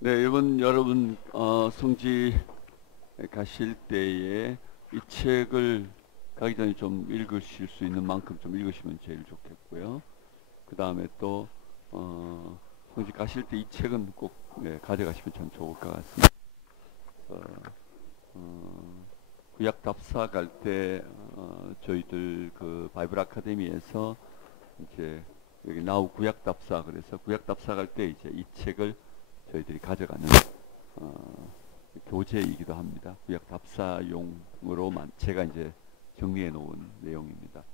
네, 이번 여러분 성지 가실 때에 이 책을 가기 전에 좀 읽으실 수 있는 만큼 좀 읽으시면 제일 좋겠고요. 그 다음에 또 성지 가실 때 이 책은 꼭 가져가시면 참 좋을 것 같습니다. 구약 답사 갈 때 저희들 그 바이블 아카데미에서 이제 여기 나우 구약 답사, 그래서 구약 답사 갈 때 이제 이 책을 저희들이 가져가는 교재이기도 합니다. 구약 답사용으로만 제가 이제 정리해 놓은 내용입니다.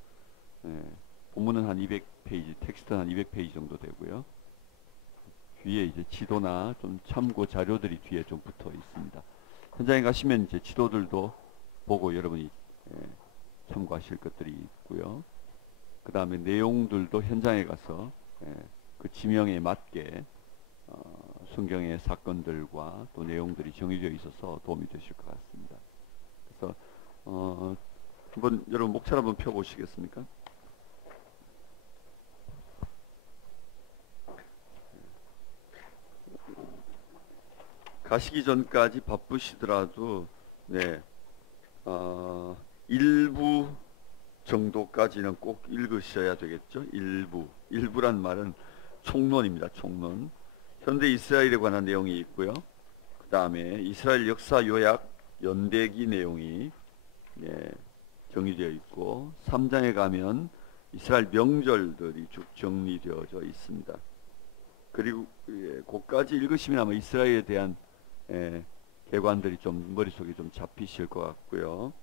본문은 한 200페이지, 텍스트는 한 200페이지 정도 되고요. 뒤에 이제 지도나 좀 참고 자료들이 뒤에 좀 붙어 있습니다. 현장에 가시면 이제 지도들도 보고 여러분이 참고하실 것들이 있고요. 그 다음에 내용들도 현장에 가서 그 지명에 맞게 성경의 사건들과 또 내용들이 정해져 있어서 도움이 되실 것 같습니다. 그래서 한번 여러분 목차를 한번 펴보시겠습니까? 가시기 전까지 바쁘시더라도 일부 정도까지는 꼭 읽으셔야 되겠죠. 일부란 말은 총론입니다. 총론. 현대 이스라엘에 관한 내용이 있고요. 그 다음에 이스라엘 역사 요약 연대기 내용이 정리되어 있고 3장에 가면 이스라엘 명절들이 쭉 정리되어져 있습니다. 그리고 그까지 읽으시면 아마 이스라엘에 대한 개관들이 좀 머릿속에 좀 잡히실 것 같고요.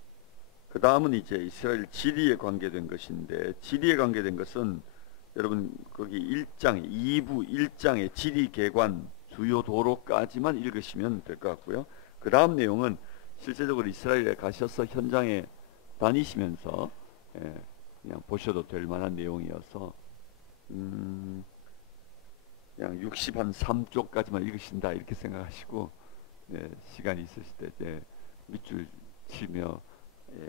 그 다음은 이제 이스라엘 지리에 관계된 것인데, 지리에 관계된 것은 여러분 거기 1장 2부 1장의 지리 개관 주요 도로까지만 읽으시면 될 것 같고요. 그 다음 내용은 실제적으로 이스라엘에 가셔서 현장에 다니시면서 그냥 보셔도 될 만한 내용이어서 그냥 63쪽까지만 읽으신다 이렇게 생각하시고 시간이 있으실 때 밑줄 치며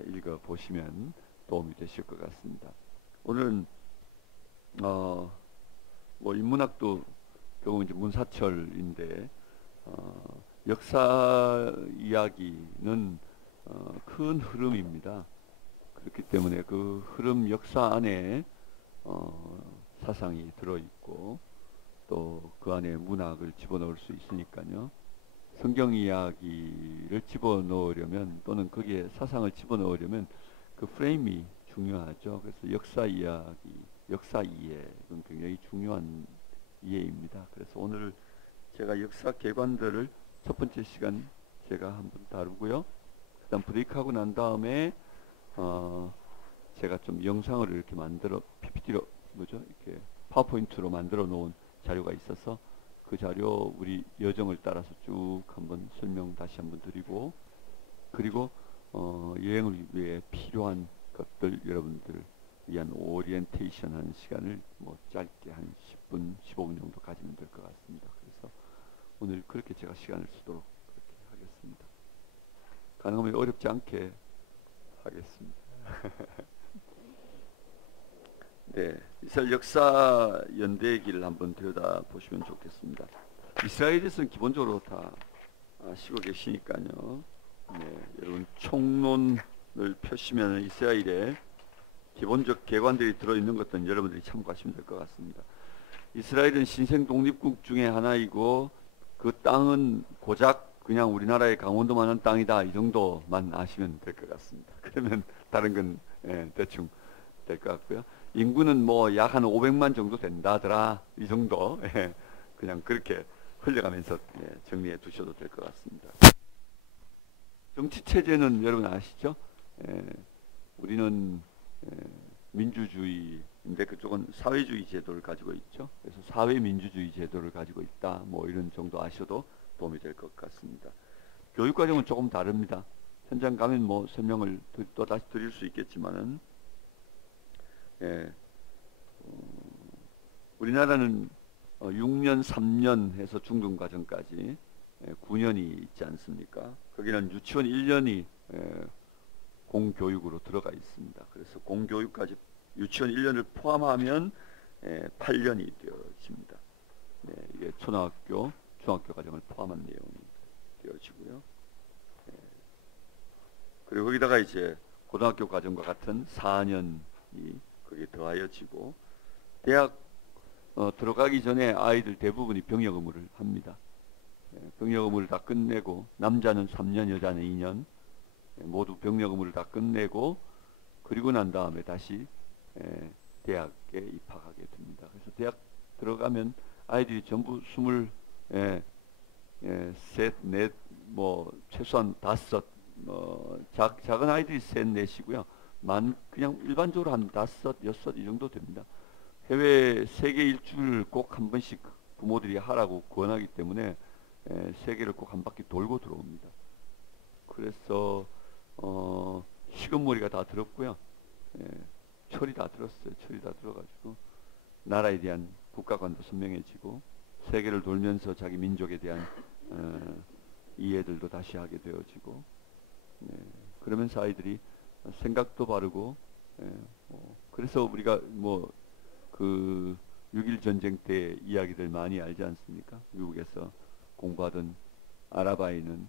읽어보시면 도움이 되실 것 같습니다. 오늘은 뭐 인문학도 결국 이제 문사철인데 역사 이야기는 큰 흐름입니다. 그렇기 때문에 그 흐름 역사 안에 사상이 들어있고 또 그 안에 문학을 집어넣을 수 있으니까요. 성경 이야기를 집어넣으려면 또는 거기에 사상을 집어넣으려면 그 프레임이 중요하죠. 그래서 역사 이야기, 역사 이해는 굉장히 중요한 이해입니다. 그래서 오늘 제가 역사 개관들을 첫 번째 시간 제가 한번 다루고요. 그 다음 브레이크하고 난 다음에 제가 좀 영상을 이렇게 만들어 PPT로 이렇게 파워포인트로 만들어 놓은 자료가 있어서 그 자료 우리 여정을 따라서 쭉 한번 설명 다시 한번 드리고, 그리고 여행을 위해 필요한 것들 여러분들 위한 오리엔테이션 하는 시간을 뭐 짧게 한 10분 15분 정도 가지면 될 것 같습니다. 그래서 오늘 그렇게 제가 시간을 쓰도록 그렇게 하겠습니다. 가능하면 어렵지 않게 하겠습니다. 네, 이스라엘 역사 연대기를 한번 들여다보시면 좋겠습니다. 이스라엘에서는 기본적으로 다 아시고 계시니까요. 여러분 총론을 펴시면 이스라엘의 기본적 개관들이 들어있는 것들은 여러분들이 참고하시면 될 것 같습니다. 이스라엘은 신생 독립국 중에 하나이고 그 땅은 고작 그냥 우리나라의 강원도만한 땅이다 이 정도만 아시면 될 것 같습니다. 그러면 다른 건 대충 될 것 같고요. 인구는 뭐 약 한 500만 정도 된다더라 이 정도 그냥 그렇게 흘려가면서 정리해 두셔도 될 것 같습니다. 정치 체제는 여러분 아시죠? 우리는 민주주의인데 그쪽은 사회주의 제도를 가지고 있죠. 그래서 사회민주주의 제도를 가지고 있다 뭐 이런 정도 아셔도 도움이 될 것 같습니다. 교육과정은 조금 다릅니다. 현장 가면 뭐 설명을 또 다시 드릴 수 있겠지만은 우리나라는 6년 3년 해서 중등과정까지 9년이 있지 않습니까? 거기는 유치원 1년이 공교육으로 들어가 있습니다. 그래서 공교육까지 유치원 1년을 포함하면 8년이 되어집니다. 이게 초등학교, 중학교 과정을 포함한 내용이 되어지고요. 예. 그리고 거기다가 이제 고등학교 과정과 같은 4년이 거기에 더하여지고 대학 들어가기 전에 아이들 대부분이 병역 의무를 합니다. 예, 병역 의무를 다 끝내고 남자는 3년, 여자는 2년 모두 병역 의무를 다 끝내고 그리고 난 다음에 다시 대학에 입학하게 됩니다. 그래서 대학 들어가면 아이들이 전부 셋, 넷, 뭐 최소한 다섯, 작은 아이들이 셋, 넷이고요. 그냥 일반적으로 한 다섯, 여섯 이 정도 됩니다. 해외 세계 일주를 꼭 한 번씩 부모들이 하라고 권하기 때문에 세계를 꼭 한 바퀴 돌고 들어옵니다. 그래서 식은머리가 다 들었고요. 철이 다 들었어요. 철이 다 들어가지고 나라에 대한 국가관도 선명해지고 세계를 돌면서 자기 민족에 대한 이해들도 다시 하게 되어지고 그러면서 아이들이 생각도 바르고 그래서 우리가 뭐 그 6.1 전쟁 때 이야기들 많이 알지 않습니까? 미국에서 공부하던 아랍 아이는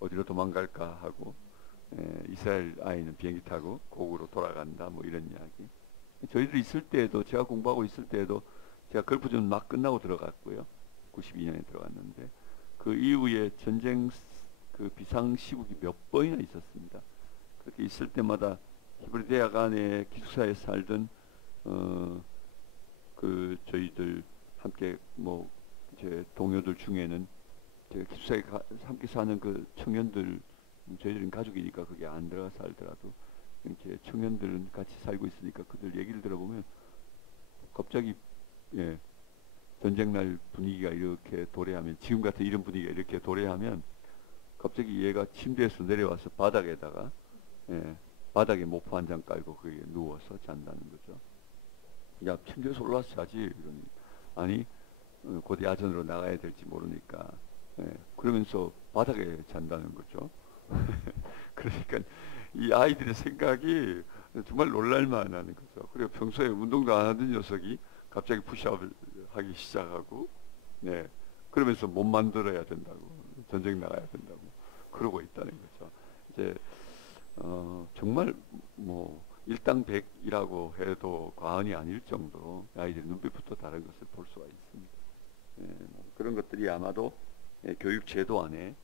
어디로 도망갈까 하고 이스라엘 아이는 비행기 타고 고국으로 돌아간다 뭐 이런 이야기. 저희들 있을 때에도 제가 공부하고 있을 때에도 제가 걸프전 막 끝나고 들어갔고요. 92년에 들어갔는데 그 이후에 전쟁 그 비상 시국이 몇 번이나 있었습니다. 그렇게 있을 때마다 히브리 대학 안에 기숙사에 살던 그 저희들 함께 뭐 제 동료들 중에는 제가 기숙사에 함께 사는 그 청년들 저희들은 가족이니까 그게 안 들어가 살더라도 이렇게 청년들은 같이 살고 있으니까 그들 얘기를 들어보면 갑자기 전쟁날 분위기가 이렇게 도래하면 지금 같은 이런 분위기가 이렇게 도래하면 갑자기 얘가 침대에서 내려와서 바닥에다가 바닥에 모포 한 장 깔고 거기에 누워서 잔다는 거죠. 야 침대에서 올라와서 자지 이러니 아니 곧 야전으로 나가야 될지 모르니까 그러면서 바닥에 잔다는 거죠. 그러니까 이 아이들의 생각이 정말 놀랄만하는 거죠. 그리고 평소에 운동도 안 하던 녀석이 갑자기 푸시업을 하기 시작하고 그러면서 몸 만들어야 된다고 전쟁 나가야 된다고 그러고 있다는 거죠. 이제 정말 뭐 일당백이라고 해도 과언이 아닐 정도로 아이들의 눈빛부터 다른 것을 볼 수가 있습니다. 뭐 그런 것들이 아마도 교육 제도 안에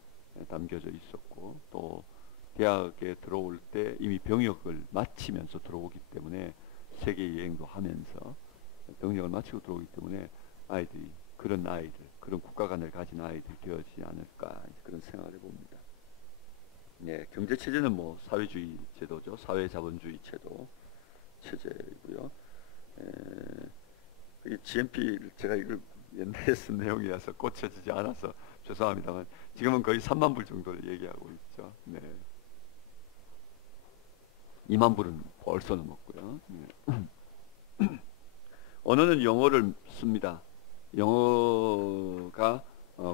담겨져 있었고 또 대학에 들어올 때 이미 병역을 마치면서 들어오기 때문에 세계 여행도 하면서 병역을 마치고 들어오기 때문에 아이들이 그런 국가관을 가진 아이들이 되어지지 않을까 그런 생각을 해봅니다. 경제 체제는 뭐 사회주의 제도죠. 사회자본주의 체제이고요. GNP 제가 이걸 옛날에 쓴 내용이라서 꽂혀지지 않아서 죄송합니다만 지금은 거의 3만 불 정도를 얘기하고 있죠. 2만 불은 벌써 넘었고요. 언어는 영어를 씁니다. 영어가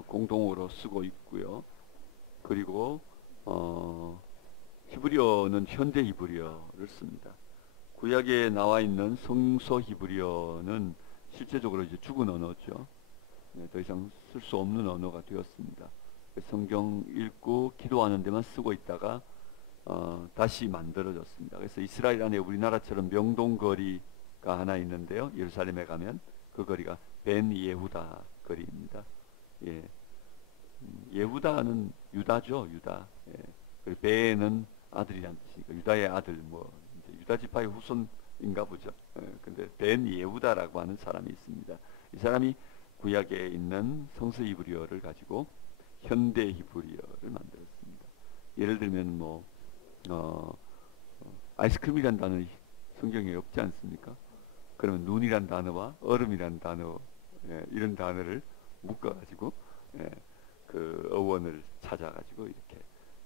공동어로 쓰고 있고요. 그리고 히브리어는 현대 히브리어를 씁니다. 구약에 나와 있는 성서 히브리어는 실제적으로 이제 죽은 언어죠. 더 이상 쓸 수 없는 언어가 되었습니다. 성경 읽고 기도하는 데만 쓰고 있다가 다시 만들어졌습니다. 그래서 이스라엘 안에 우리나라처럼 명동거리가 하나 있는데요. 예루살렘에 가면 그 거리가 벤 예후다 거리입니다. 예후다는 유다죠, 유다. 그리고 벤은 아들이란 뜻이니까 유다의 아들, 뭐 이제 유다 지파의 후손인가 보죠. 근데 벤 예후다라고 하는 사람이 있습니다. 이 사람이 구약에 있는 성서 히브리어를 가지고 현대 히브리어를 만들었습니다. 예를 들면 뭐 아이스크림이란 단어 성경에 없지 않습니까? 그러면 눈이란 단어와 얼음이란 단어 이런 단어를 묶어가지고 그 어원을 찾아가지고 이렇게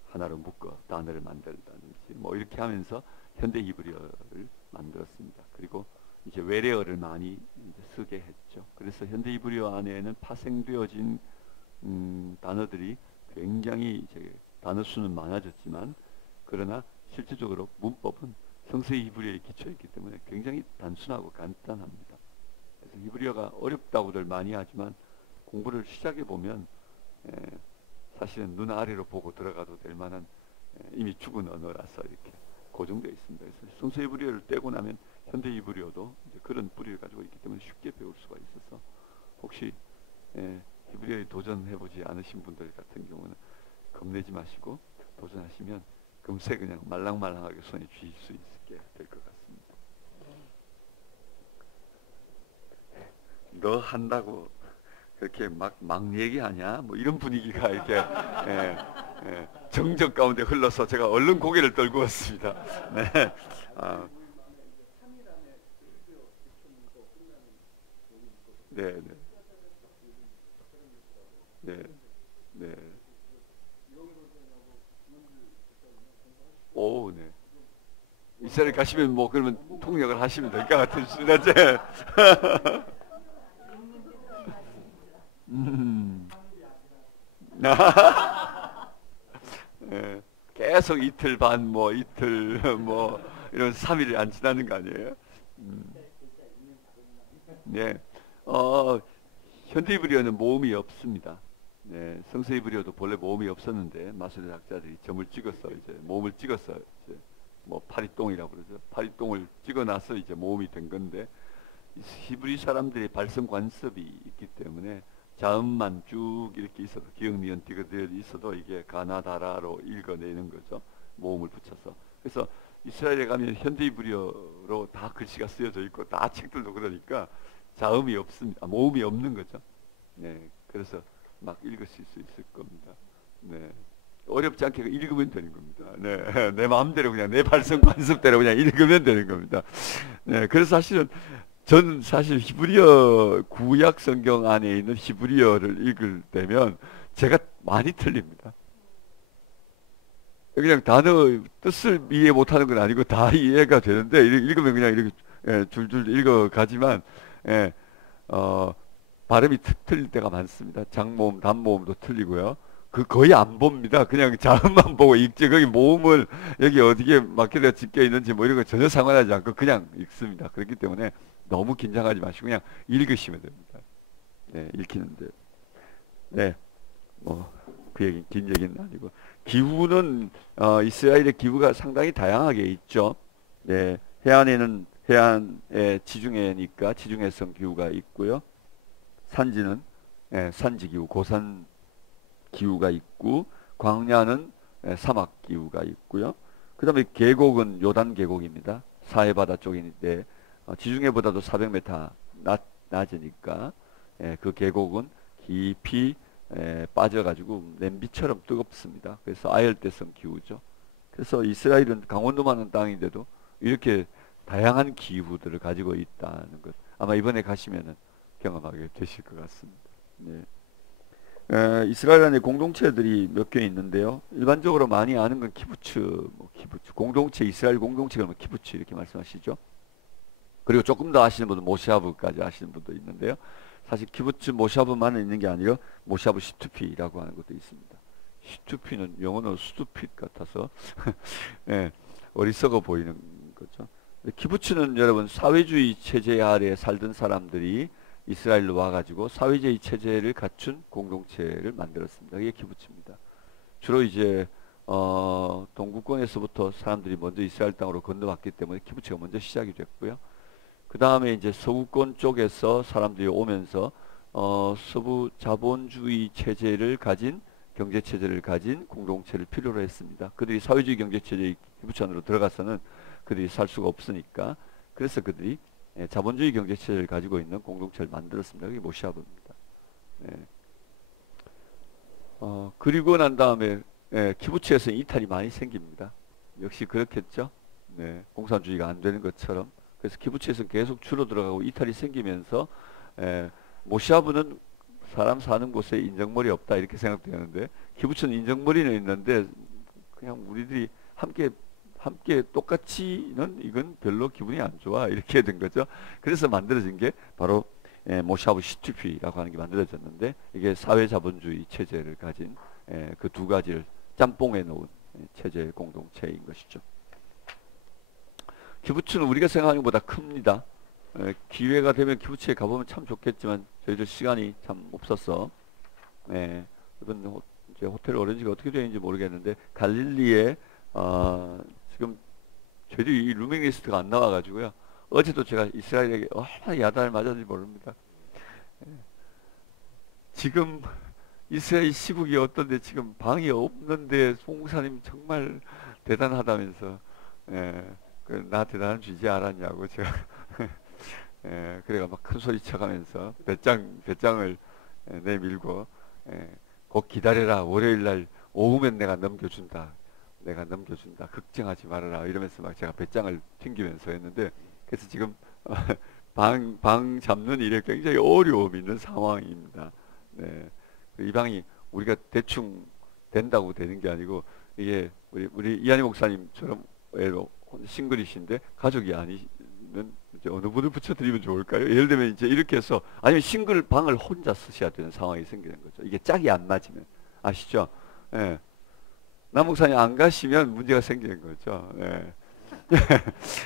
하나로 묶어 단어를 만들다든지 뭐 이렇게 하면서 현대 히브리어를 만들었습니다. 그리고 이제 외래어를 많이 이제 쓰게 했죠. 그래서 현대 히브리어 안에는 파생되어진 단어들이 굉장히 이제 단어 수는 많아졌지만 그러나 실질적으로 문법은 성서 히브리어에 기초했기 때문에 굉장히 단순하고 간단합니다. 그래서 히브리어가 어렵다고들 많이 하지만 공부를 시작해 보면 사실은 눈 아래로 보고 들어가도 될 만한 이미 죽은 언어라서 이렇게 고정되어 있습니다. 그래서 성서 히브리어를 떼고 나면 현대 히브리어도 이제 그런 뿌리를 가지고 있기 때문에 쉽게 배울 수가 있어서 혹시 히브리어에 도전해보지 않으신 분들 같은 경우는 겁내지 마시고 도전하시면 금세 그냥 말랑말랑하게 손에 쥐실 수 있게 될 것 같습니다. 너 한다고 그렇게 막 얘기하냐? 뭐 이런 분위기가 이렇게 정적 가운데 흘러서 제가 얼른 고개를 떨고 왔습니다. 네. 네, 네, 네, 네. 오, 네. 이스라엘 가시면 뭐 그러면 통역을 하시면 될 것 같으십니다. 음. 예, 계속 이틀 반, 뭐 이틀, 뭐 이런 3일이 안 지나는 거 아니에요? 음. 네. 어, 현대 히브리어는 모음이 없습니다. 네, 성서 히브리어도 본래 모음이 없었는데 마술의 학자들이 점을 찍어서 이제 모음을 찍어서 이제 뭐 파리똥이라고 그러죠. 파리똥을 찍어놔서 이제 모음이 된 건데 히브리 사람들의 발성 관습이 있기 때문에 자음만 쭉 이렇게 있어도 기역, 니은, 디귿이 있어도 이게 가나다라로 읽어내는 거죠. 모음을 붙여서. 그래서 이스라엘에 가면 현대 히브리어로 다 글씨가 쓰여져 있고 다 책들도 그러니까 자음이 없습니다. 모음이 없는 거죠. 네, 그래서 막 읽으실 수 있을 겁니다. 네, 어렵지 않게 읽으면 되는 겁니다. 네, 내 마음대로 그냥 내 발성 관습대로 그냥 읽으면 되는 겁니다. 네, 그래서 사실은 저는 사실 히브리어 구약 성경 안에 있는 히브리어를 읽을 때면 제가 많이 틀립니다. 그냥 단어 뜻을 이해 못하는 건 아니고 다 이해가 되는데 읽으면 그냥 이렇게 줄줄 읽어가지만 예, 어, 발음이 틀릴 때가 많습니다. 장모음, 단모음도 틀리고요. 그 거의 안 봅니다. 그냥 자음만 보고 읽지. 거기 모음을 여기 어디에 마켓에 집게 있는지 뭐 이런 거 전혀 상관하지 않고 그냥 읽습니다. 그렇기 때문에 너무 긴장하지 마시고 그냥 읽으시면 됩니다. 네, 읽히는데. 네, 뭐 그 얘기 긴 얘기는 아니고 기후는 이스라엘의 기후가 상당히 다양하게 있죠. 네, 해안에는 해안의 지중해니까 지중해성 기후가 있고요. 산지는 산지 기후, 고산 기후가 있고 광야는 사막 기후가 있고요. 그 다음에 계곡은 요단 계곡입니다. 사해바다 쪽인데 지중해보다도 400m 낮으니까 그 계곡은 깊이 빠져가지고 냄비처럼 뜨겁습니다. 그래서 아열대성 기후죠. 그래서 이스라엘은 강원도만한 땅인데도 이렇게 다양한 기후들을 가지고 있다는 것 아마 이번에 가시면은 경험하게 되실 것 같습니다. 네. 이스라엘 안에 공동체들이 몇 개 있는데요. 일반적으로 많이 아는 건 키부츠, 뭐 키부츠 공동체, 이스라엘 공동체 그러면 키부츠 이렇게 말씀하시죠. 그리고 조금 더 아시는 분은 모샤브까지 아시는 분도 있는데요. 사실 키부츠 모샤브만 있는 게 아니라 모샤브 시투피라고 하는 것도 있습니다. 시투피는 영어로 스투핏 같아서 네, 어리석어 보이는 거죠. 키부츠는 여러분 사회주의 체제 아래에 살던 사람들이 이스라엘로 와가지고 사회주의 체제를 갖춘 공동체를 만들었습니다. 이게 키부츠입니다. 주로 이제 동구권에서부터 사람들이 먼저 이스라엘 땅으로 건너왔기 때문에 키부츠가 먼저 시작이 됐고요. 그 다음에 이제 서구권 쪽에서 사람들이 오면서 서부 자본주의 체제를 가진 경제 체제를 가진 공동체를 필요로 했습니다. 그들이 사회주의 경제 체제의 키부츠 안으로 들어가서는 그들이 살 수가 없으니까 그래서 그들이 자본주의 경제 체제를 가지고 있는 공동체를 만들었습니다. 그게 모시아브입니다. 네. 그리고 난 다음에 키부츠에서 이탈이 많이 생깁니다. 역시 그렇겠죠. 네. 공산주의가 안 되는 것처럼. 그래서 키부츠에서 계속 줄어들어가고 이탈이 생기면서 모시아브는 사람 사는 곳에 인정머리 없다 이렇게 생각되는데 키부츠는 인정머리는 있는데 그냥 우리들이 함께 똑같이는 이건 별로 기분이 안 좋아 이렇게 된 거죠. 그래서 만들어진 게 바로 모샤브 시투피라고 하는 게 만들어졌는데 이게 사회자본주의 체제를 가진 그 두 가지를 짬뽕해 놓은 체제 공동체인 것이죠. 키부츠는 우리가 생각하는 것보다 큽니다. 기회가 되면 키부츠에 가보면 참 좋겠지만 저희들 시간이 참 없어서 이번 이제 호텔 오렌지가 어떻게 되는지 모르겠는데 갈릴리에 지금 저희들이 이 루밍 리스트가 안 나와가지고요. 어제도 제가 이스라엘에게 얼마나 야단을 맞았는지 모릅니다. 지금 이스라엘 시국이 어떤데 지금 방이 없는데 송사님 정말 대단하다면서 나 대단한 줄 이제 알았냐고 제가 그래가 막 큰 소리 쳐가면서 배짱을 내밀고 곧 기다려라 월요일날 오후면 내가 넘겨준다 걱정하지 말아라 이러면서 막 제가 배짱을 튕기면서 했는데 그래서 지금 방 잡는 일에 굉장히 어려움이 있는 상황입니다. 이 방이 우리가 대충 된다고 되는 게 아니고 이게 우리 이한희 목사님처럼 싱글이신데 가족이 아니면 이제 어느 분을 붙여드리면 좋을까요? 예를 들면 이제 이렇게 해서 아니면 싱글 방을 혼자 쓰셔야 되는 상황이 생기는 거죠. 이게 짝이 안 맞으면 아시죠? 남 목사님 안 가시면 문제가 생기는 거죠.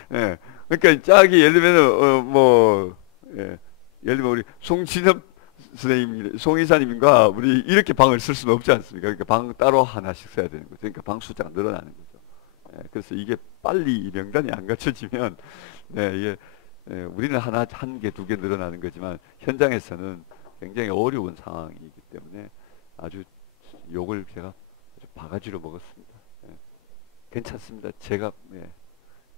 그러니까 짝이 예를 들면 예를 들면 우리 송진엽 선생님, 송이사님과 우리 이렇게 방을 쓸 수는 없지 않습니까? 그러니까 방 따로 하나씩 써야 되는 거죠. 그러니까 방 숫자가 늘어나는 거죠. 그래서 이게 빨리 이 명단이 안 갖춰지면 이게 우리는 하나, 한 개, 두 개 늘어나는 거지만 현장에서는 굉장히 어려운 상황이기 때문에 아주 욕을 제가 아주 바가지로 먹었습니다. 괜찮습니다. 제가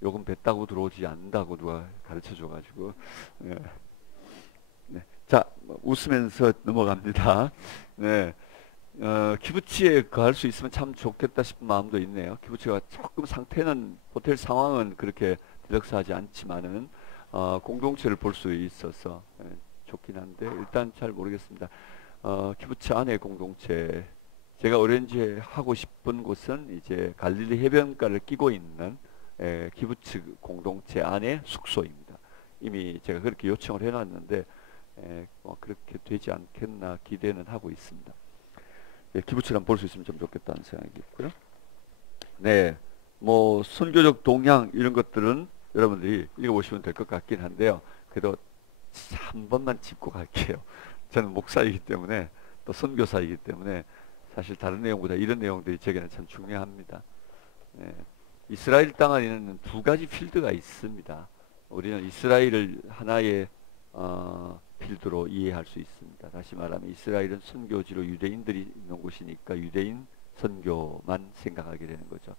욕은 뱉다고 들어오지 않는다고 누가 가르쳐 줘가지고 자, 웃으면서 넘어갑니다. 키부츠에 거할 수 있으면 참 좋겠다 싶은 마음도 있네요. 키부츠가 조금 상태는 호텔 상황은 그렇게 디럭스하지 않지만은 공동체를 볼 수 있어서 좋긴 한데 일단 잘 모르겠습니다. 키부츠 안에 공동체 제가 오렌지에 하고 싶은 곳은 이제 갈릴리 해변가를 끼고 있는 키부츠 공동체 안에 숙소입니다. 이미 제가 그렇게 요청을 해놨는데 그렇게 되지 않겠나 기대는 하고 있습니다. 키부츠를 볼 수 있으면 좀 좋겠다는 생각이 있고요. 뭐 선교적 동향 이런 것들은 여러분들이 읽어보시면 될 것 같긴 한데요. 그래도 한 번만 짚고 갈게요. 저는 목사이기 때문에 또 선교사이기 때문에 사실 다른 내용보다 이런 내용들이 제게는 참 중요합니다. 이스라엘 땅 안에는 두 가지 필드가 있습니다. 우리는 이스라엘을 하나의 필드로 이해할 수 있습니다. 다시 말하면 이스라엘은 선교지로 유대인들이 있는 곳이니까 유대인 선교만 생각하게 되는 거죠.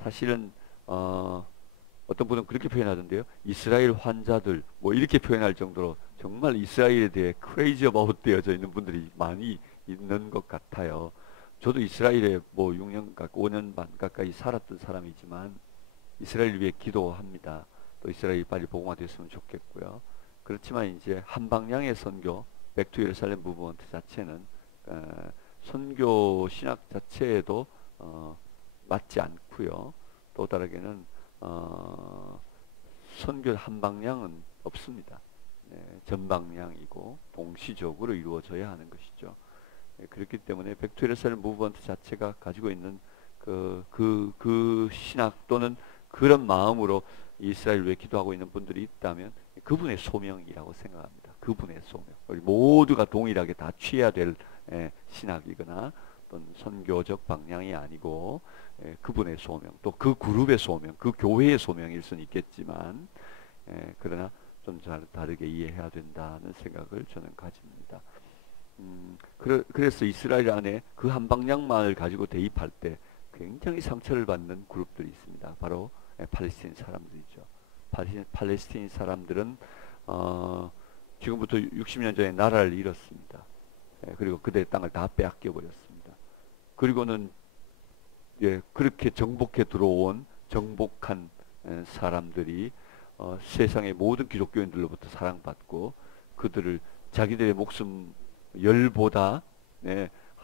사실은 어떤 분은 그렇게 표현하던데요. 이스라엘 환자들 뭐 이렇게 표현할 정도로 정말 이스라엘에 대해 크레이지 어바웃 되어져 있는 분들이 많이 있는 것 같아요. 저도 이스라엘에 뭐 6년 가까이 5년 반 가까이 살았던 사람이지만 이스라엘 위해 기도합니다. 또 이스라엘이 빨리 복음화됐으면 좋겠고요. 그렇지만 이제 한 방향의 선교, 백투 예루살렘 무브먼트 자체는 선교 신학 자체에도 맞지 않고요. 또 다르게는 선교 한 방향은 없습니다. 전방향이고 동시적으로 이루어져야 하는 것이죠. 그렇기 때문에 백투 예루살렘 무브먼트 자체가 가지고 있는 그 신학 또는 그런 마음으로 이스라엘 위해 기도하고 있는 분들이 있다면 그분의 소명이라고 생각합니다. 그분의 소명. 우리 모두가 동일하게 다 취해야 될 신학이거나 또는 선교적 방향이 아니고 그분의 소명, 또 그 그룹의 소명, 그 교회의 소명일 수는 있겠지만 그러나 좀 다르게 이해해야 된다는 생각을 저는 가집니다. 그래서 이스라엘 안에 그 한 방향만을 가지고 대입할 때 굉장히 상처를 받는 그룹들이 있습니다. 바로 팔레스틴 사람들이죠. 팔레스틴 사람들은 지금부터 60년 전에 나라를 잃었습니다. 그리고 그들의 땅을 다 빼앗겨 버렸습니다. 그리고는 그렇게 정복해 들어온 정복한 사람들이 세상의 모든 기독교인들로부터 사랑받고 그들을 자기들의 목숨 열보다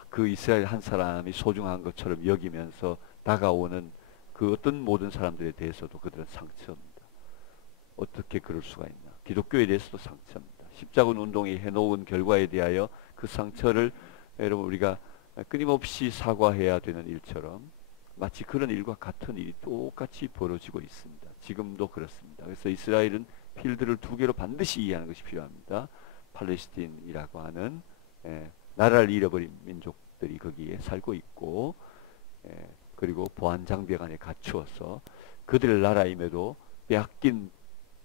그 이스라엘 한 사람이 소중한 것처럼 여기면서 다가오는 그 어떤 모든 사람들에 대해서도 그들은 상처입니다. 어떻게 그럴 수가 있나. 기독교에 대해서도 상처입니다. 십자군 운동이 해놓은 결과에 대하여 그 상처를 여러분 우리가 끊임없이 사과해야 되는 일처럼 마치 그런 일과 같은 일이 똑같이 벌어지고 있습니다. 지금도 그렇습니다. 그래서 이스라엘은 필드를 두 개로 반드시 이해하는 것이 필요합니다. 팔레스틴이라고 하는 나라를 잃어버린 민족들이 거기에 살고 있고, 그리고 보안 장벽 안에 갇추어서 그들의 나라임에도 빼앗긴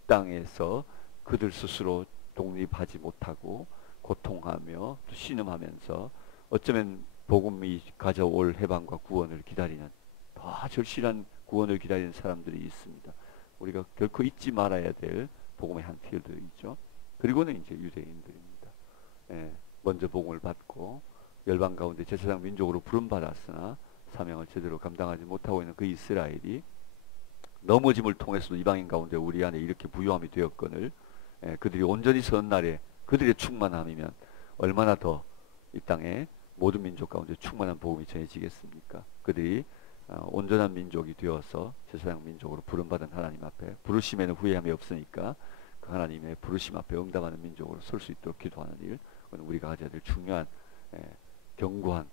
땅에서 그들 스스로 독립하지 못하고 고통하며 또 신음하면서 어쩌면 복음이 가져올 해방과 구원을 기다리는, 더 절실한 구원을 기다리는 사람들이 있습니다. 우리가 결코 잊지 말아야 될 복음의 한 필드이죠. 그리고는 이제 유대인들입니다. 먼저 복음을 받고 열방 가운데 제사장 민족으로 부름받았으나 사명을 제대로 감당하지 못하고 있는 그 이스라엘이 넘어짐을 통해서도 이방인 가운데 우리 안에 이렇게 부요함이 되었거늘, 그들이 온전히 선 날에 그들의 충만함이면 얼마나 더 이 땅에 모든 민족 가운데 충만한 복음이 전해지겠습니까? 그들이 온전한 민족이 되어서 제사장 민족으로 부름받은 하나님 앞에 부르심에는 후회함이 없으니까 그 하나님의 부르심 앞에 응답하는 민족으로 설 수 있도록 기도하는 일, 그건 우리가 가져야 될 중요한 견고한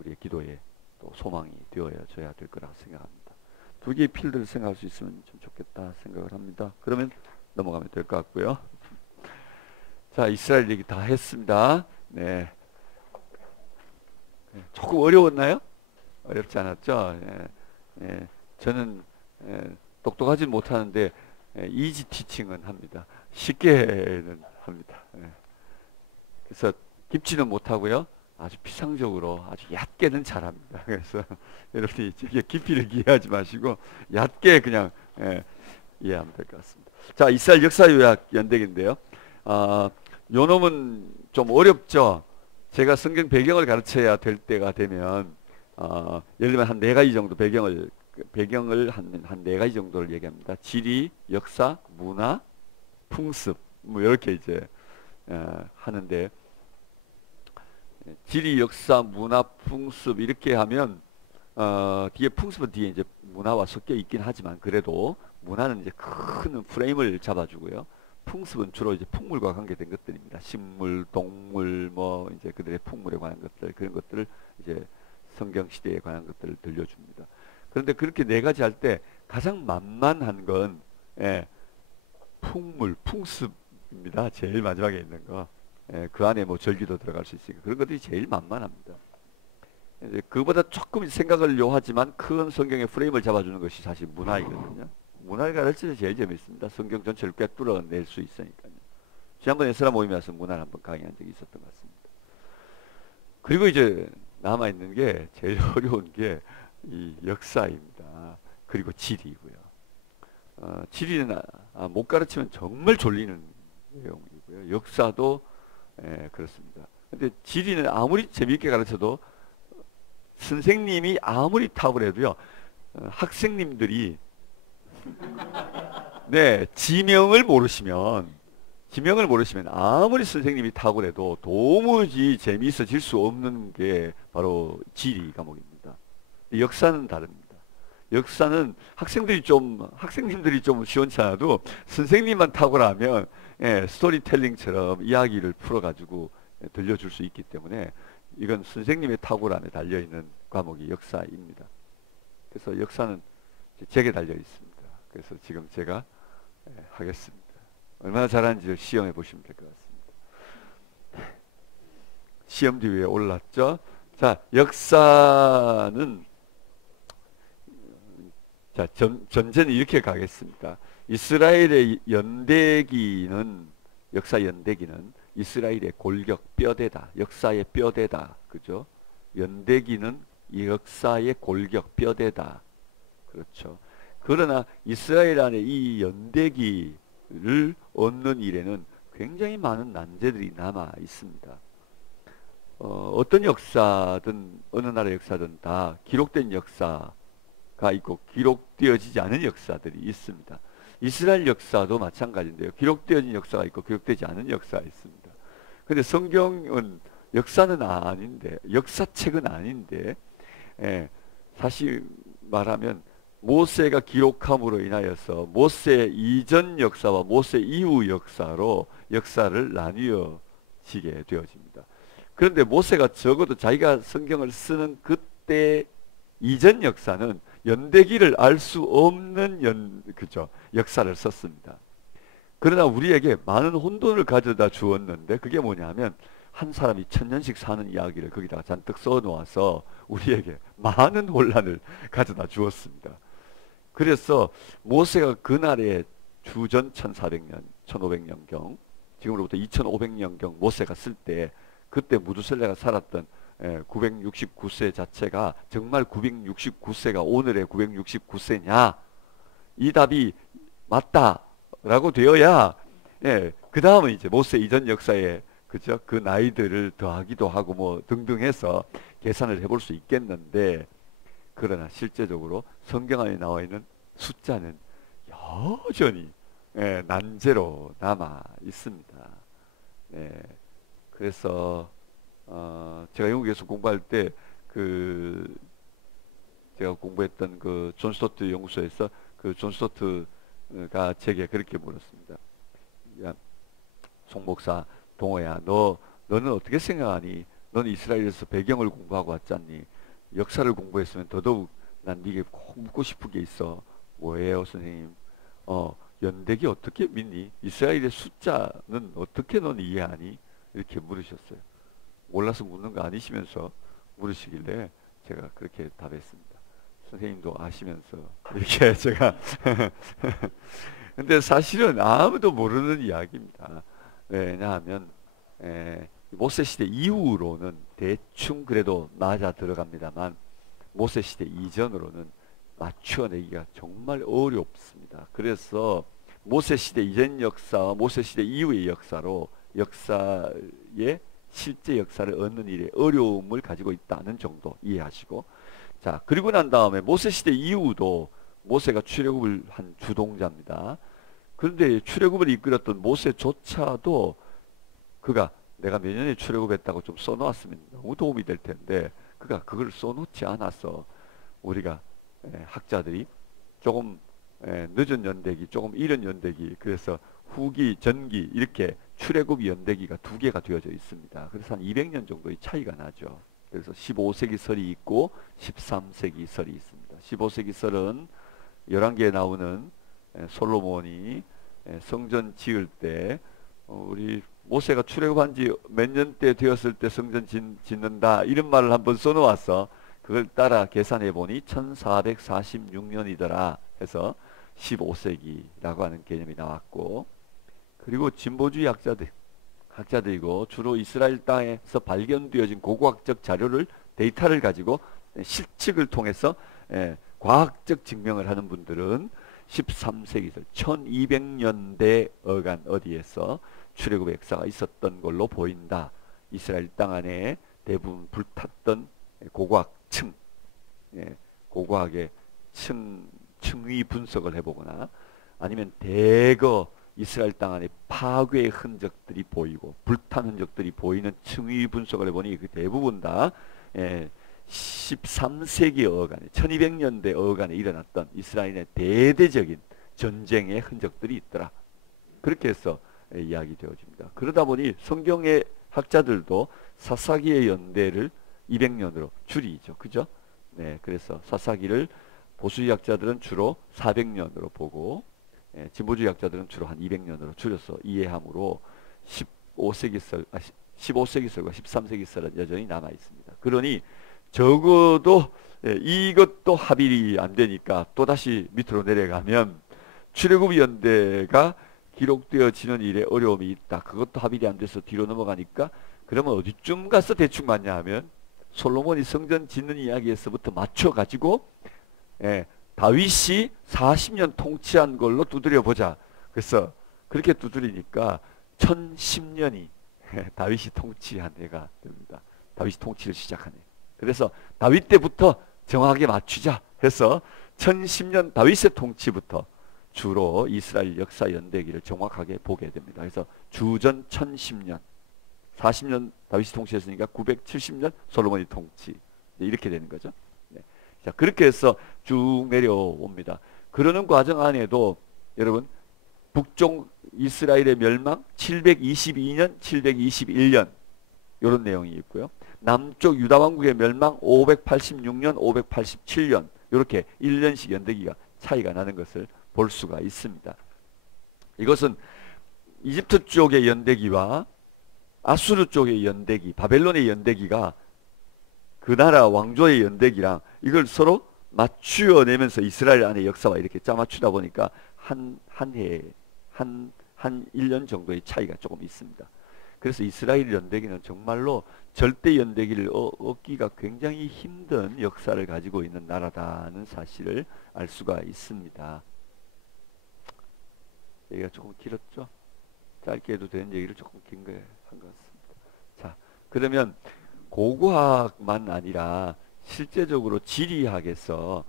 우리의 기도의 또 소망이 되어져야 될 거라고 생각합니다. 두 개의 필드를 생각할 수 있으면 좀 좋겠다 생각을 합니다. 그러면 넘어가면 될 것 같고요. 자, 이스라엘 얘기 다 했습니다. 네. 조금 어려웠나요? 어렵지 않았죠? 저는 똑똑하지 못하는데 이지 티칭은 합니다. 쉽게는 합니다. 그래서 깊지는 못하고요. 아주 피상적으로 아주 얕게는 잘합니다. 그래서 여러분이 깊이를 기대하지 마시고 얕게 그냥 이해하면 될 것 같습니다. 자, 이스라엘 역사요약 연대기인데요. 요 놈은 좀 어렵죠. 제가 성경 배경을 가르쳐야 될 때가 되면 예를 들면 한 4가지 정도 배경을 한 4가지 정도를 얘기합니다. 지리, 역사, 문화, 풍습, 뭐 이렇게 이제 하는데, 지리, 역사, 문화, 풍습 이렇게 하면 뒤에 풍습은 뒤에 이제 문화와 섞여 있긴 하지만 그래도 문화는 이제 큰 프레임을 잡아주고요. 풍습은 주로 이제 풍물과 관계된 것들입니다. 식물, 동물, 뭐 이제 그들의 풍물에 관한 것들, 그런 것들을 이제 성경 시대에 관한 것들을 들려줍니다. 그런데 그렇게 4가지 할 때 가장 만만한 건 풍물, 풍습입니다. 제일 마지막에 있는 거. 그 안에 뭐 절기도 들어갈 수 있으니까 그런 것들이 제일 만만합니다. 이제 그보다 조금 생각을 요하지만 큰 성경의 프레임을 잡아주는 것이 사실 문화이거든요. 문화를 가르칠 때 제일 재밌습니다. 성경 전체를 꿰뚫어낼 수 있으니까요. 지난번에 에스라 모임에 와서 문화를 한번 강의한 적이 있었던 것 같습니다. 그리고 이제 남아있는 게 제일 어려운 게 이 역사입니다. 그리고 지리고요. 지리는 못 가르치면 정말 졸리는 내용이고요. 역사도 그렇습니다. 근데 지리는 아무리 재미있게 가르쳐도 선생님이 아무리 탑을 해도요, 학생님들이 지명을 모르시면 아무리 선생님이 탁을 해도 도무지 재미있어질 수 없는 게 바로 지리 과목입니다. 역사는 다릅니다. 역사는 학생님들이 좀 시원찮아도 선생님만 탁월하면 스토리텔링처럼 이야기를 풀어가지고 들려줄 수 있기 때문에 이건 선생님의 탁월함에 달려있는 과목이 역사입니다. 그래서 역사는 제게 달려 있습니다. 그래서 지금 제가 하겠습니다. 얼마나 잘하는지 시험해 보시면 될 것 같습니다. 시험지 위에 올랐죠. 자, 역사는 전제는 이렇게 가겠습니다. 이스라엘의 연대기는, 역사 연대기는 이스라엘의 골격, 뼈대다. 역사의 뼈대다. 그죠? 연대기는 이 역사의 골격, 뼈대다. 그렇죠. 그러나 이스라엘 안에 이 연대기를 얻는 일에는 굉장히 많은 난제들이 남아 있습니다. 어떤 역사든 어느 나라의 역사든 다 기록된 역사가 있고 기록되어지지 않은 역사들이 있습니다. 이스라엘 역사도 마찬가지인데요. 기록되어진 역사가 있고 기록되지 않은 역사가 있습니다. 근데 성경은 역사는 아닌데, 역사책은 아닌데, 사실 말하면 모세가 기록함으로 인하여서 모세 이전 역사와 모세 이후 역사로 역사를 나뉘어지게 되어집니다. 그런데 모세가 적어도 자기가 성경을 쓰는 그때 이전 역사는 연대기를 알 수 없는 역사를 썼습니다. 그러나 우리에게 많은 혼돈을 가져다 주었는데 그게 뭐냐면 한 사람이 1000년씩 사는 이야기를 거기다가 잔뜩 써놓아서 우리에게 많은 혼란을 가져다 주었습니다. 그래서 모세가 그날에 주전 1400년, 1500년경, 지금으로부터 2500년경 모세가 쓸 때 그때 무두셀레가 살았던 969세 자체가 정말 969세가 오늘의 969세냐? 이 답이 맞다라고 되어야 그 다음은 이제 모세 이전 역사에 그죠? 그 나이들을 더하기도 하고 뭐 등등 해서 계산을 해볼 수 있겠는데 그러나 실제적으로 성경 안에 나와 있는 숫자는 여전히 난제로 남아 있습니다. 그래서 제가 영국에서 공부할 때 그 제가 공부했던 그 존 스토트 연구소에서 그 존 스토트가 제게 그렇게 물었습니다. 야, 송 목사, 동호야, 너는 어떻게 생각하니? 너는 이스라엘에서 배경을 공부하고 왔잖니? 역사를 공부했으면 더더욱 난 네게 꼭 묻고 싶은 게 있어. 뭐예요, 선생님? 연대기 어떻게 믿니? 이스라엘의 숫자는 어떻게 넌 이해하니? 이렇게 물으셨어요. 몰라서 묻는 거 아니시면서 물으시길래 제가 그렇게 답했습니다. 선생님도 아시면서 이렇게 제가 근데 사실은 아무도 모르는 이야기입니다. 왜냐하면 모세 시대 이후로는 대충 그래도 맞아 들어갑니다만 모세 시대 이전으로는 맞춰내기가 정말 어렵습니다. 그래서 모세 시대 이전 역사와 모세 시대 이후의 역사로 역사의 실제 역사를 얻는 일에 어려움을 가지고 있다는 정도 이해하시고, 자, 그리고 난 다음에 모세 시대 이후도 모세가 출애굽을 한 주동자입니다. 그런데 출애굽을 이끌었던 모세조차도 그가 내가 몇 년에 출애굽했다고 좀 써놓았으면 너무 도움이 될 텐데 그가 그걸 써놓지 않아서 우리가 학자들이 조금 늦은 연대기, 조금 이른 연대기, 그래서 후기, 전기 이렇게 출애굽 연대기가 두 개가 되어져 있습니다. 그래서 한 200년 정도의 차이가 나죠. 그래서 15세기 설이 있고 13세기 설이 있습니다. 15세기 설은 11개에 나오는 솔로몬이 성전 지을 때 우리 모세가 출애굽한 지 몇 년대 되었을 때 성전 짓는다 이런 말을 한번 써놓았어. 그걸 따라 계산해 보니 1446년이더라 해서 15세기라고 하는 개념이 나왔고, 그리고 진보주의 학자들이고 주로 이스라엘 땅에서 발견되어진 고고학적 자료를 데이터를 가지고 실측을 통해서 과학적 증명을 하는 분들은 13세기설 1200년대 어간 어디에서 출애굽의 역사가 있었던 걸로 보인다. 이스라엘 땅 안에 대부분 불탔던 고고학층, 고고학의 층위 분석을 해보거나 아니면 대거 이스라엘 땅 안에 파괴의 흔적들이 보이고 불탄 흔적들이 보이는 층위 분석을 해보니 그 대부분 다 13세기 어간에 1200년대 어간에 일어났던 이스라엘의 대대적인 전쟁의 흔적들이 있더라. 그렇게 해서 이야기되어집니다. 그러다 보니 성경의 학자들도 사사기의 연대를 200년으로 줄이죠. 그죠? 그래서 사사기를 보수주의 학자들은 주로 400년으로 보고 진보주의 학자들은 주로 한 200년으로 줄여서 이해함으로 15세기설과 13세기설은 여전히 남아 있습니다. 그러니 적어도 이것도 합일이 안 되니까 또다시 밑으로 내려가면 출애굽 연대가 기록되어지는 일에 어려움이 있다. 그것도 합일이 안 돼서 뒤로 넘어가니까 그러면 어디쯤 가서 대충 맞냐 하면 솔로몬이 성전 짓는 이야기에서부터 맞춰가지고 다윗이 40년 통치한 걸로 두드려 보자. 그래서 그렇게 두드리니까 1010년이 다윗이 통치한 해가 됩니다. 다윗이 통치를 시작한 해. 그래서 다윗 때부터 정확하게 맞추자 해서 1010년 다윗의 통치부터 주로 이스라엘 역사 연대기를 정확하게 보게 됩니다. 그래서 주전 1010년 40년 다윗이 통치했으니까 970년 솔로몬이 통치 이렇게 되는 거죠. 자, 그렇게 해서 쭉 내려옵니다. 그러는 과정 안에도 여러분 북쪽 이스라엘의 멸망 722년 721년 이런 내용이 있고요. 남쪽 유다 왕국의 멸망 586년 587년 이렇게 1년씩 연대기가 차이가 나는 것을 볼 수가 있습니다. 이것은 이집트 쪽의 연대기와 아수르 쪽의 연대기, 바벨론의 연대기가 그 나라 왕조의 연대기랑 이걸 서로 맞추어내면서 이스라엘 안의 역사와 이렇게 짜맞추다 보니까 한 해, 한 1년 정도의 차이가 조금 있습니다. 그래서 이스라엘 연대기는 정말로 절대 연대기를 얻기가 굉장히 힘든 역사를 가지고 있는 나라다는 사실을 알 수가 있습니다. 얘기가 조금 길었죠? 짧게 해도 되는 얘기를 조금 긴 거 한 것 같습니다. 자, 그러면 고고학만 아니라 실제적으로 지리학에서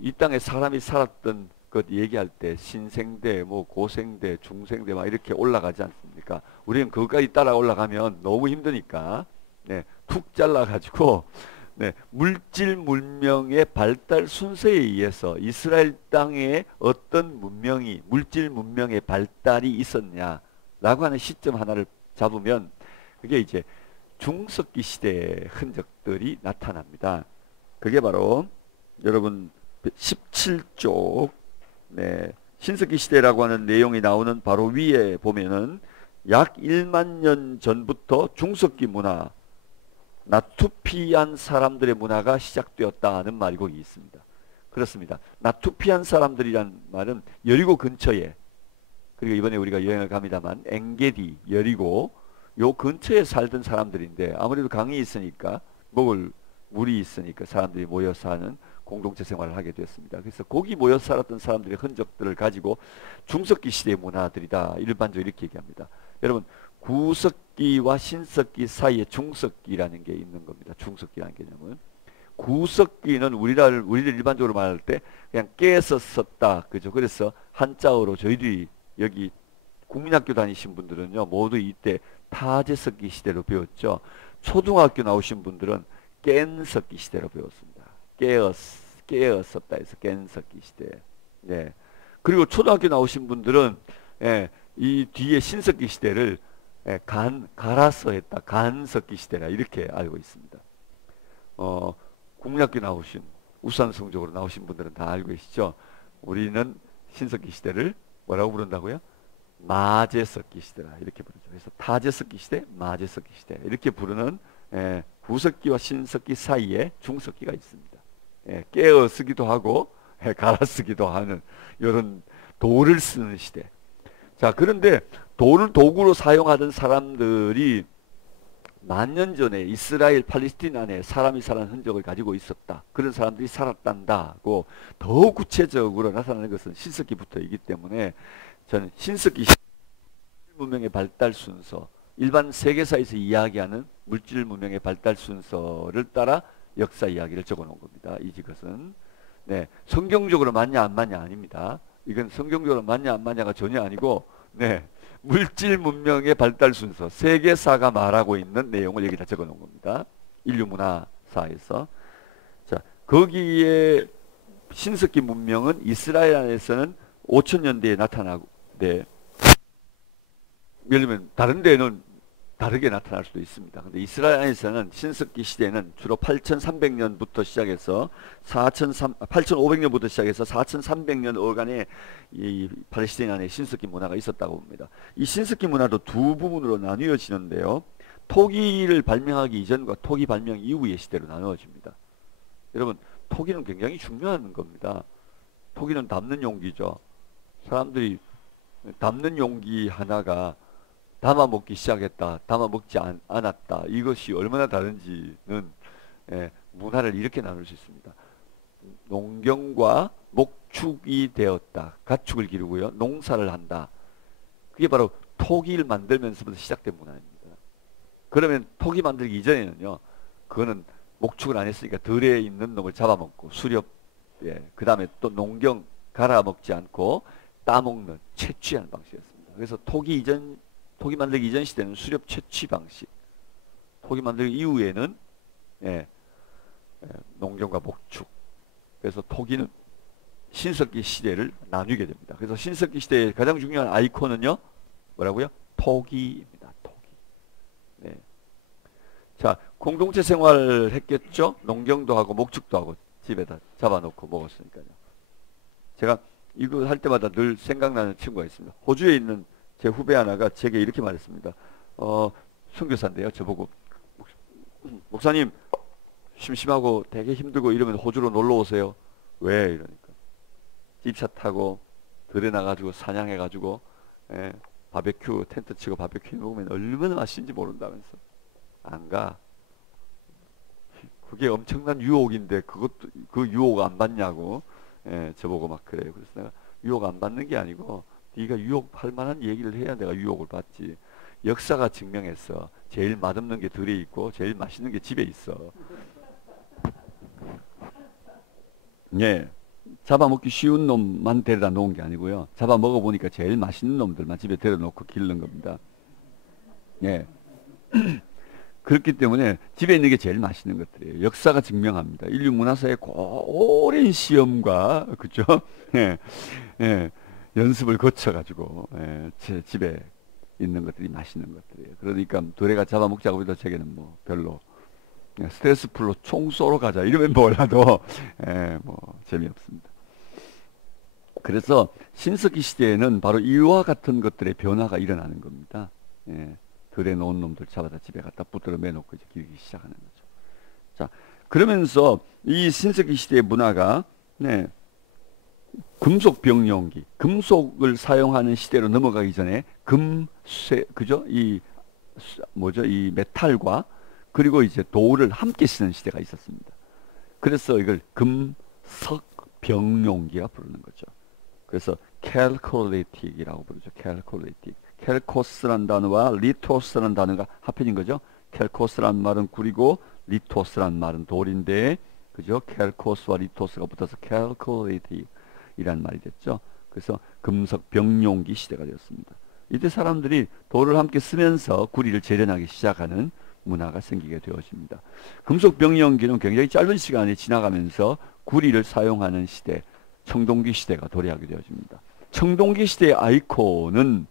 이 땅에 사람이 살았던 것 얘기할 때 신생대, 뭐 고생대, 중생대 막 이렇게 올라가지 않습니까? 우리는 그것까지 따라 올라가면 너무 힘드니까 네, 툭 잘라가지고 네, 물질 문명의 발달 순서에 의해서 이스라엘 땅에 어떤 문명이 물질 문명의 발달이 있었냐라고 하는 시점 하나를 잡으면 그게 이제 중석기 시대의 흔적들이 나타납니다. 그게 바로 여러분 17쪽 네, 신석기 시대라고 하는 내용이 나오는 바로 위에 보면은 약 1만 년 전부터 중석기 문화, 나투피안 사람들의 문화가 시작되었다는 말이 거기 있습니다. 그렇습니다. 나투피안 사람들이란 말은 여리고 근처에, 그리고 이번에 우리가 여행을 갑니다만 엔게디, 여리고 요 근처에 살던 사람들인데 아무래도 강이 있으니까 먹을 물이 있으니까 사람들이 모여 사는 공동체 생활을 하게 됐습니다. 그래서 거기 모여 살았던 사람들의 흔적들을 가지고 중석기 시대의 문화들이다. 일반적으로 이렇게 얘기합니다. 여러분 구석기와 신석기 사이에 중석기라는 게 있는 겁니다. 중석기라는 개념은. 구석기는 우리들 일반적으로 말할 때 그냥 깨서 썼다. 그죠? 그래서 한자어로 저희들이 여기 국민학교 다니신 분들은요, 모두 이때 타제석기 시대로 배웠죠. 초등학교 나오신 분들은 깬석기 시대로 배웠습니다. 깨었었다 해서 깬석기 시대. 네. 그리고 초등학교 나오신 분들은 이 뒤에 신석기 시대를 갈아서 했다. 간석기 시대라 이렇게 알고 있습니다. 국민학교 나오신 우수한 성적으로 나오신 분들은 다 알고 계시죠. 우리는 신석기 시대를 뭐라고 부른다고요? 마제석기 시대라 이렇게 부르죠. 그래서 타제석기 시대, 마제석기 시대 이렇게 부르는 구석기와 신석기 사이에 중석기가 있습니다. 깨어 쓰기도 하고 갈아 쓰기도 하는 이런 돌을 쓰는 시대. 자, 그런데 돌을 도구로 사용하던 사람들이 만년 전에 이스라엘 팔레스틴 안에 사람이 사는 흔적을 가지고 있었다. 그런 사람들이 살았단다고 더 구체적으로 나타나는 것은 신석기부터이기 때문에 저는 신석기 문명의 발달 순서, 일반 세계사에서 이야기하는 물질 문명의 발달 순서를 따라 역사 이야기를 적어 놓은 겁니다. 이것은 네, 성경적으로 맞냐 안 맞냐 아닙니다. 이건 성경적으로 맞냐 안 맞냐가 전혀 아니고 네, 물질 문명의 발달 순서, 세계사가 말하고 있는 내용을 여기다 적어 놓은 겁니다. 인류 문화사에서. 자, 거기에 신석기 문명은 이스라엘 안에서는 5000년대에 나타나고, 네. 예를 들면 다른 데는 다르게 나타날 수도 있습니다. 근데 이스라엘 안에서는 신석기 시대는 주로 8300년부터 시작해서 8500년부터 시작해서 4300년 어간에 이 팔레스타인 안에 신석기 문화가 있었다고 봅니다. 이 신석기 문화도 두 부분으로 나뉘어지는데요. 토기를 발명하기 이전과 토기 발명 이후의 시대로 나누어집니다. 여러분, 토기는 굉장히 중요한 겁니다. 토기는 담는 용기죠. 사람들이 담는 용기 하나가 담아 먹기 시작했다, 담아 먹지 않았다. 이것이 얼마나 다른지는 문화를 이렇게 나눌 수 있습니다. 농경과 목축이 되었다. 가축을 기르고요. 농사를 한다. 그게 바로 토기를 만들면서부터 시작된 문화입니다. 그러면 토기 만들기 이전에는요. 그거는 목축을 안 했으니까 들에 있는 놈을 잡아먹고 수렵, 그 다음에 또 농경 갈아먹지 않고 따먹는 채취하는 방식이었습니다. 그래서 토기 만들기 이전 시대는 수렵 채취 방식, 토기 만들기 이후에는 농경과 목축. 그래서 토기는 신석기 시대를 나누게 됩니다. 그래서 신석기 시대의 가장 중요한 아이콘은요, 뭐라고요? 토기입니다. 토기. 네. 자, 공동체 생활을 했겠죠? 농경도 하고 목축도 하고 집에다 잡아놓고 먹었으니까요. 제가 이거 할 때마다 늘 생각나는 친구가 있습니다. 호주에 있는 제 후배 하나가 제게 이렇게 말했습니다. 선교사인데요. 저보고 목사님 심심하고 되게 힘들고 이러면 호주로 놀러 오세요. 왜? 이러니까 집차 타고 들에 나가지고 사냥해가지고 바베큐 텐트 치고 바베큐 먹으면 얼마나 맛있는지 모른다면서 안 가. 그게 엄청난 유혹인데 그것도 그 유혹 안 받냐고 저보고 막 그래요. 그래서 내가 유혹 안 받는 게 아니고 네가 유혹할 만한 얘기를 해야 내가 유혹을 받지. 역사가 증명했어. 제일 맛없는 게 들에 있고 제일 맛있는 게 집에 있어. 예. 잡아먹기 쉬운 놈만 데려다 놓은 게 아니고요. 잡아먹어보니까 제일 맛있는 놈들만 집에 데려놓고 기르는 겁니다. 예. 그렇기 때문에 집에 있는 게 제일 맛있는 것들이에요. 역사가 증명합니다. 인류 문화사의 오랜 시험과, 그죠? 예. 예. 연습을 거쳐가지고, 제 집에 있는 것들이 맛있는 것들이에요. 그러니까 도래가 잡아먹자고 해도 제게는 뭐 별로 스트레스 풀로 총 쏘러 가자 이러면 몰라도 뭐 재미없습니다. 그래서 신석기 시대에는 바로 이와 같은 것들의 변화가 일어나는 겁니다. 들에 놓은 놈들 잡아다 집에 갖다 붙들어 매놓고 이제 기르기 시작하는 거죠. 자, 그러면서 이 신석기 시대의 문화가 금속 병용기, 금속을 사용하는 시대로 넘어가기 전에 그죠? 이 메탈과 그리고 이제 돌을 함께 쓰는 시대가 있었습니다. 그래서 이걸 금석 병용기라 부르는 거죠. 그래서 캘콜레틱이라고 부르죠. 캘콜레틱. 캘코스란 단어와 리토스란 단어가 합해진 거죠. 캘코스란 말은 굴이고 리토스란 말은 돌인데, 그죠? 캘코스와 리토스가 붙어서 캘콜레틱 이란 말이 됐죠. 그래서 금속 병용기 시대가 되었습니다. 이때 사람들이 돌을 함께 쓰면서 구리를 재련하기 시작하는 문화가 생기게 되어집니다. 금속 병용기는 굉장히 짧은 시간이 지나가면서 구리를 사용하는 시대, 청동기 시대가 도래하게 되어집니다. 청동기 시대의 아이콘은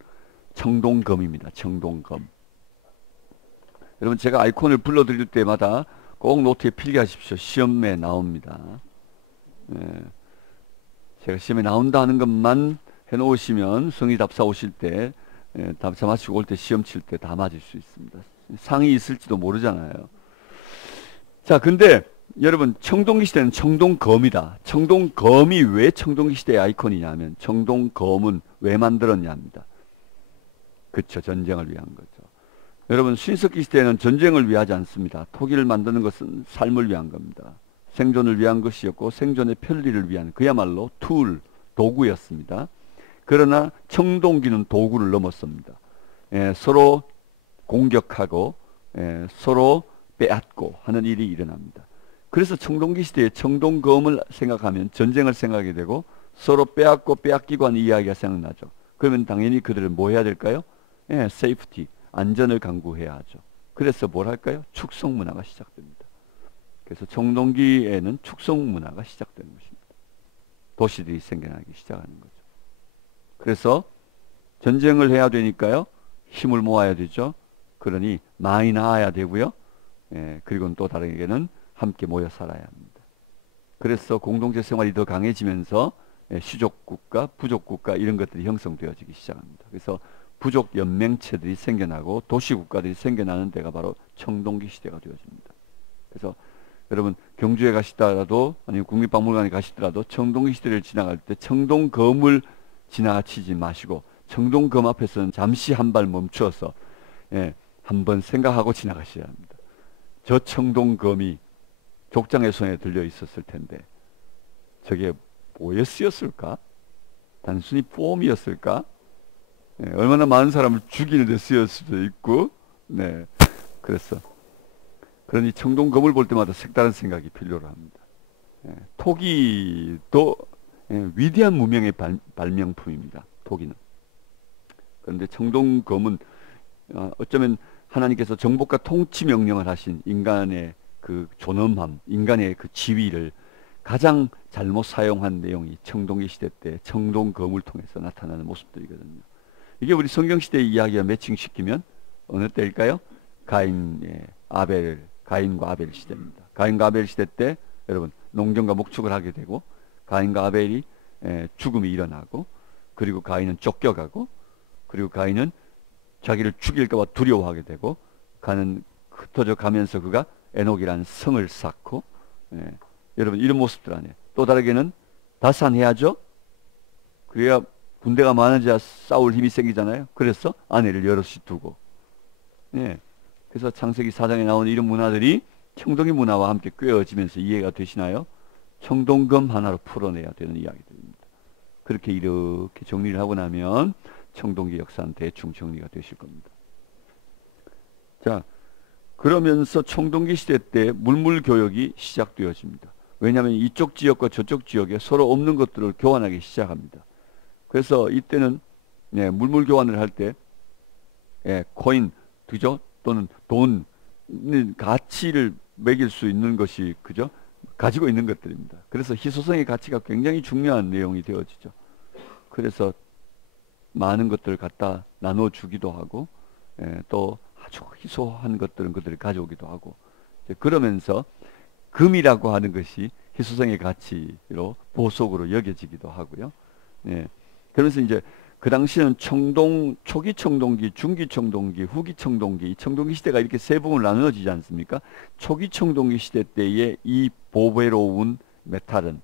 청동검입니다. 청동검. 여러분, 제가 아이콘을 불러드릴 때마다 꼭 노트에 필기하십시오. 시험에 나옵니다. 제가 시험에 나온다는 것만 해놓으시면 성의 답사 오실 때, 답사 마치고 올 때 시험 칠 때 다 맞을 수 있습니다. 상이 있을지도 모르잖아요. 자, 근데 여러분, 청동기 시대는 청동검이다. 청동검이 왜 청동기 시대의 아이콘이냐면, 청동검은 왜 만들었냐 합니다. 그렇죠. 전쟁을 위한 거죠. 여러분, 신석기 시대에는 전쟁을 위하지 않습니다. 토기를 만드는 것은 삶을 위한 겁니다. 생존을 위한 것이었고 생존의 편리를 위한 그야말로 도구였습니다. 그러나 청동기는 도구를 넘었습니다. 서로 공격하고 서로 빼앗고 하는 일이 일어납니다. 그래서 청동기 시대에 청동검을 생각하면 전쟁을 생각하게 되고 서로 빼앗고 빼앗기고 하는 이야기가 생각나죠. 그러면 당연히 그들은 뭐 해야 될까요? 세이프티, 안전을 강구해야 하죠. 그래서 뭘 할까요? 축성 문화가 시작됩니다. 그래서 청동기에는 축성 문화가 시작되는 것입니다. 도시들이 생겨나기 시작하는 거죠. 그래서 전쟁을 해야 되니까요, 힘을 모아야 되죠. 그러니 많이 나아야 되고요. 그리고 또 다른에게는 함께 모여 살아야 합니다. 그래서 공동체 생활이 더 강해지면서 시족국가, 부족국가 이런 것들이 형성되어지기 시작합니다. 그래서 부족 연맹체들이 생겨나고 도시국가들이 생겨나는 데가 바로 청동기 시대가 되어집니다. 그래서 여러분, 경주에 가시더라도 아니면 국립박물관에 가시더라도 청동기 시대를 지나갈 때 청동검을 지나치지 마시고 청동검 앞에서는 잠시 한 발 멈추어서 한번 생각하고 지나가셔야 합니다. 저 청동검이 족장의 손에 들려 있었을 텐데 저게 뭐에 쓰였을까? 단순히 폼이었을까? 얼마나 많은 사람을 죽이는 데 쓰였을 수도 있고, 그래서 그러니 청동검을 볼 때마다 색다른 생각이 필요로 합니다. 토기도 위대한 무명의 발명품입니다. 토기는. 그런데 청동검은 어쩌면 하나님께서 정복과 통치 명령을 하신 인간의 그 존엄함, 인간의 그 지위를 가장 잘못 사용한 내용이 청동기 시대 때 청동검을 통해서 나타나는 모습들이거든요. 이게 우리 성경시대 이야기와 매칭시키면 어느 때일까요? 가인과 아벨 시대입니다. 가인과 아벨 시대 때 여러분, 농경과 목축을 하게 되고 가인과 아벨이 죽음이 일어나고, 그리고 가인은 쫓겨가고, 그리고 가인은 자기를 죽일까봐 두려워하게 되고 흩어져 가면서 그가 에녹이라는 성을 쌓고, 예, 여러분 이런 모습들 안에 또 다르게는 다산해야죠. 그래야 군대가 많아져야 싸울 힘이 생기잖아요. 그래서 아내를 여럿이 두고, 예, 그래서 창세기 4장에 나오는 이런 문화들이 청동기 문화와 함께 꿰어지면서 이해가 되시나요? 청동금 하나로 풀어내야 되는 이야기들입니다. 그렇게 이렇게 정리를 하고 나면 청동기 역사는 대충 정리가 되실 겁니다. 자, 그러면서 청동기 시대 때 물물교역이 시작되어집니다. 왜냐하면 이쪽 지역과 저쪽 지역에 서로 없는 것들을 교환하기 시작합니다. 그래서 이때는, 네, 물물 교환을 할 때, 예, 코인, 그죠? 또는 돈, 가치를 매길 수 있는 것이, 그죠? 가지고 있는 것들입니다. 그래서 희소성의 가치가 굉장히 중요한 내용이 되어지죠. 그래서 많은 것들을 갖다 나눠주기도 하고, 예, 또 아주 희소한 것들은 그들이 가져오기도 하고, 그러면서 금이라고 하는 것이 희소성의 가치로 보석으로 여겨지기도 하고요. 예, 그러면서 이제 그 당시에는 초기 청동기, 중기 청동기, 후기 청동기, 이 청동기 시대가 이렇게 세 부분으로 나누어지지 않습니까? 초기 청동기 시대 때에 이 보배로운 메탈은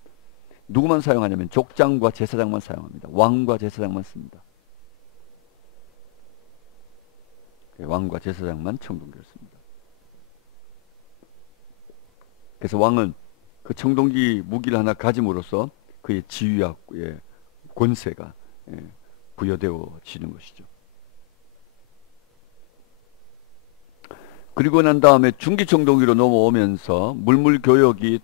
누구만 사용하냐면 족장과 제사장만 사용합니다. 왕과 제사장만 씁니다. 왕과 제사장만 청동기를 씁니다. 그래서 왕은 그 청동기 무기를 하나 가짐으로써 그의 지위와 권세가 부여되어지는 것이죠. 그리고 난 다음에 중기청동기로 넘어오면서 물물교역이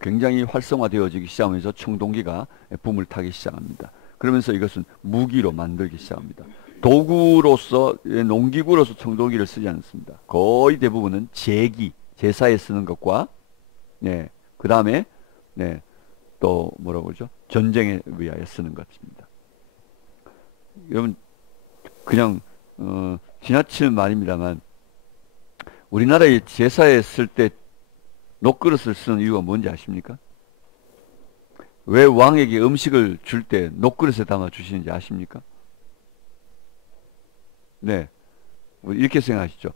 굉장히 활성화되어지기 시작하면서 청동기가 붐을 타기 시작합니다. 그러면서 이것은 무기로 만들기 시작합니다. 도구로서, 농기구로서 청동기를 쓰지 않습니다. 거의 대부분은 제사에 쓰는 것과, 네, 그 다음에, 네, 또 뭐라고 그러죠? 전쟁에 의하여 쓰는 것입니다. 여러분, 그냥 지나치는 말입니다만, 우리나라의 제사에 쓸 때 녹그릇을 쓰는 이유가 뭔지 아십니까? 왜 왕에게 음식을 줄 때 녹그릇에 담아 주시는지 아십니까? 네, 이렇게 생각하시죠.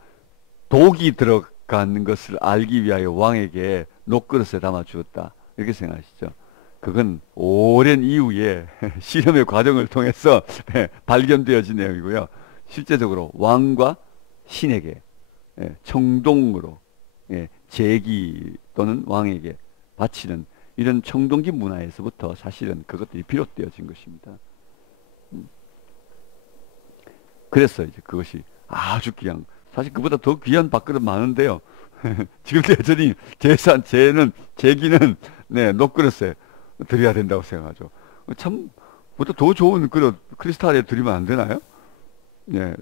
독이 들어가는 것을 알기 위하여 왕에게 녹그릇에 담아 주었다, 이렇게 생각하시죠. 그건 오랜 이후에 실험의 과정을 통해서 발견되어진 내용이고요. 실제적으로 왕과 신에게 청동으로 제기 또는 왕에게 바치는 이런 청동기 문화에서부터 사실은 그것들이 비롯되어진 것입니다. 그래서 이제 그것이 아주 귀한, 사실 그보다 더 귀한 밥그릇 많은데요. 지금도 여전히 제기는, 네, 녹그릇에 드려야 된다고 생각하죠. 참, 보다 더 좋은 그릇, 크리스탈에 드리면 안 되나요? 네,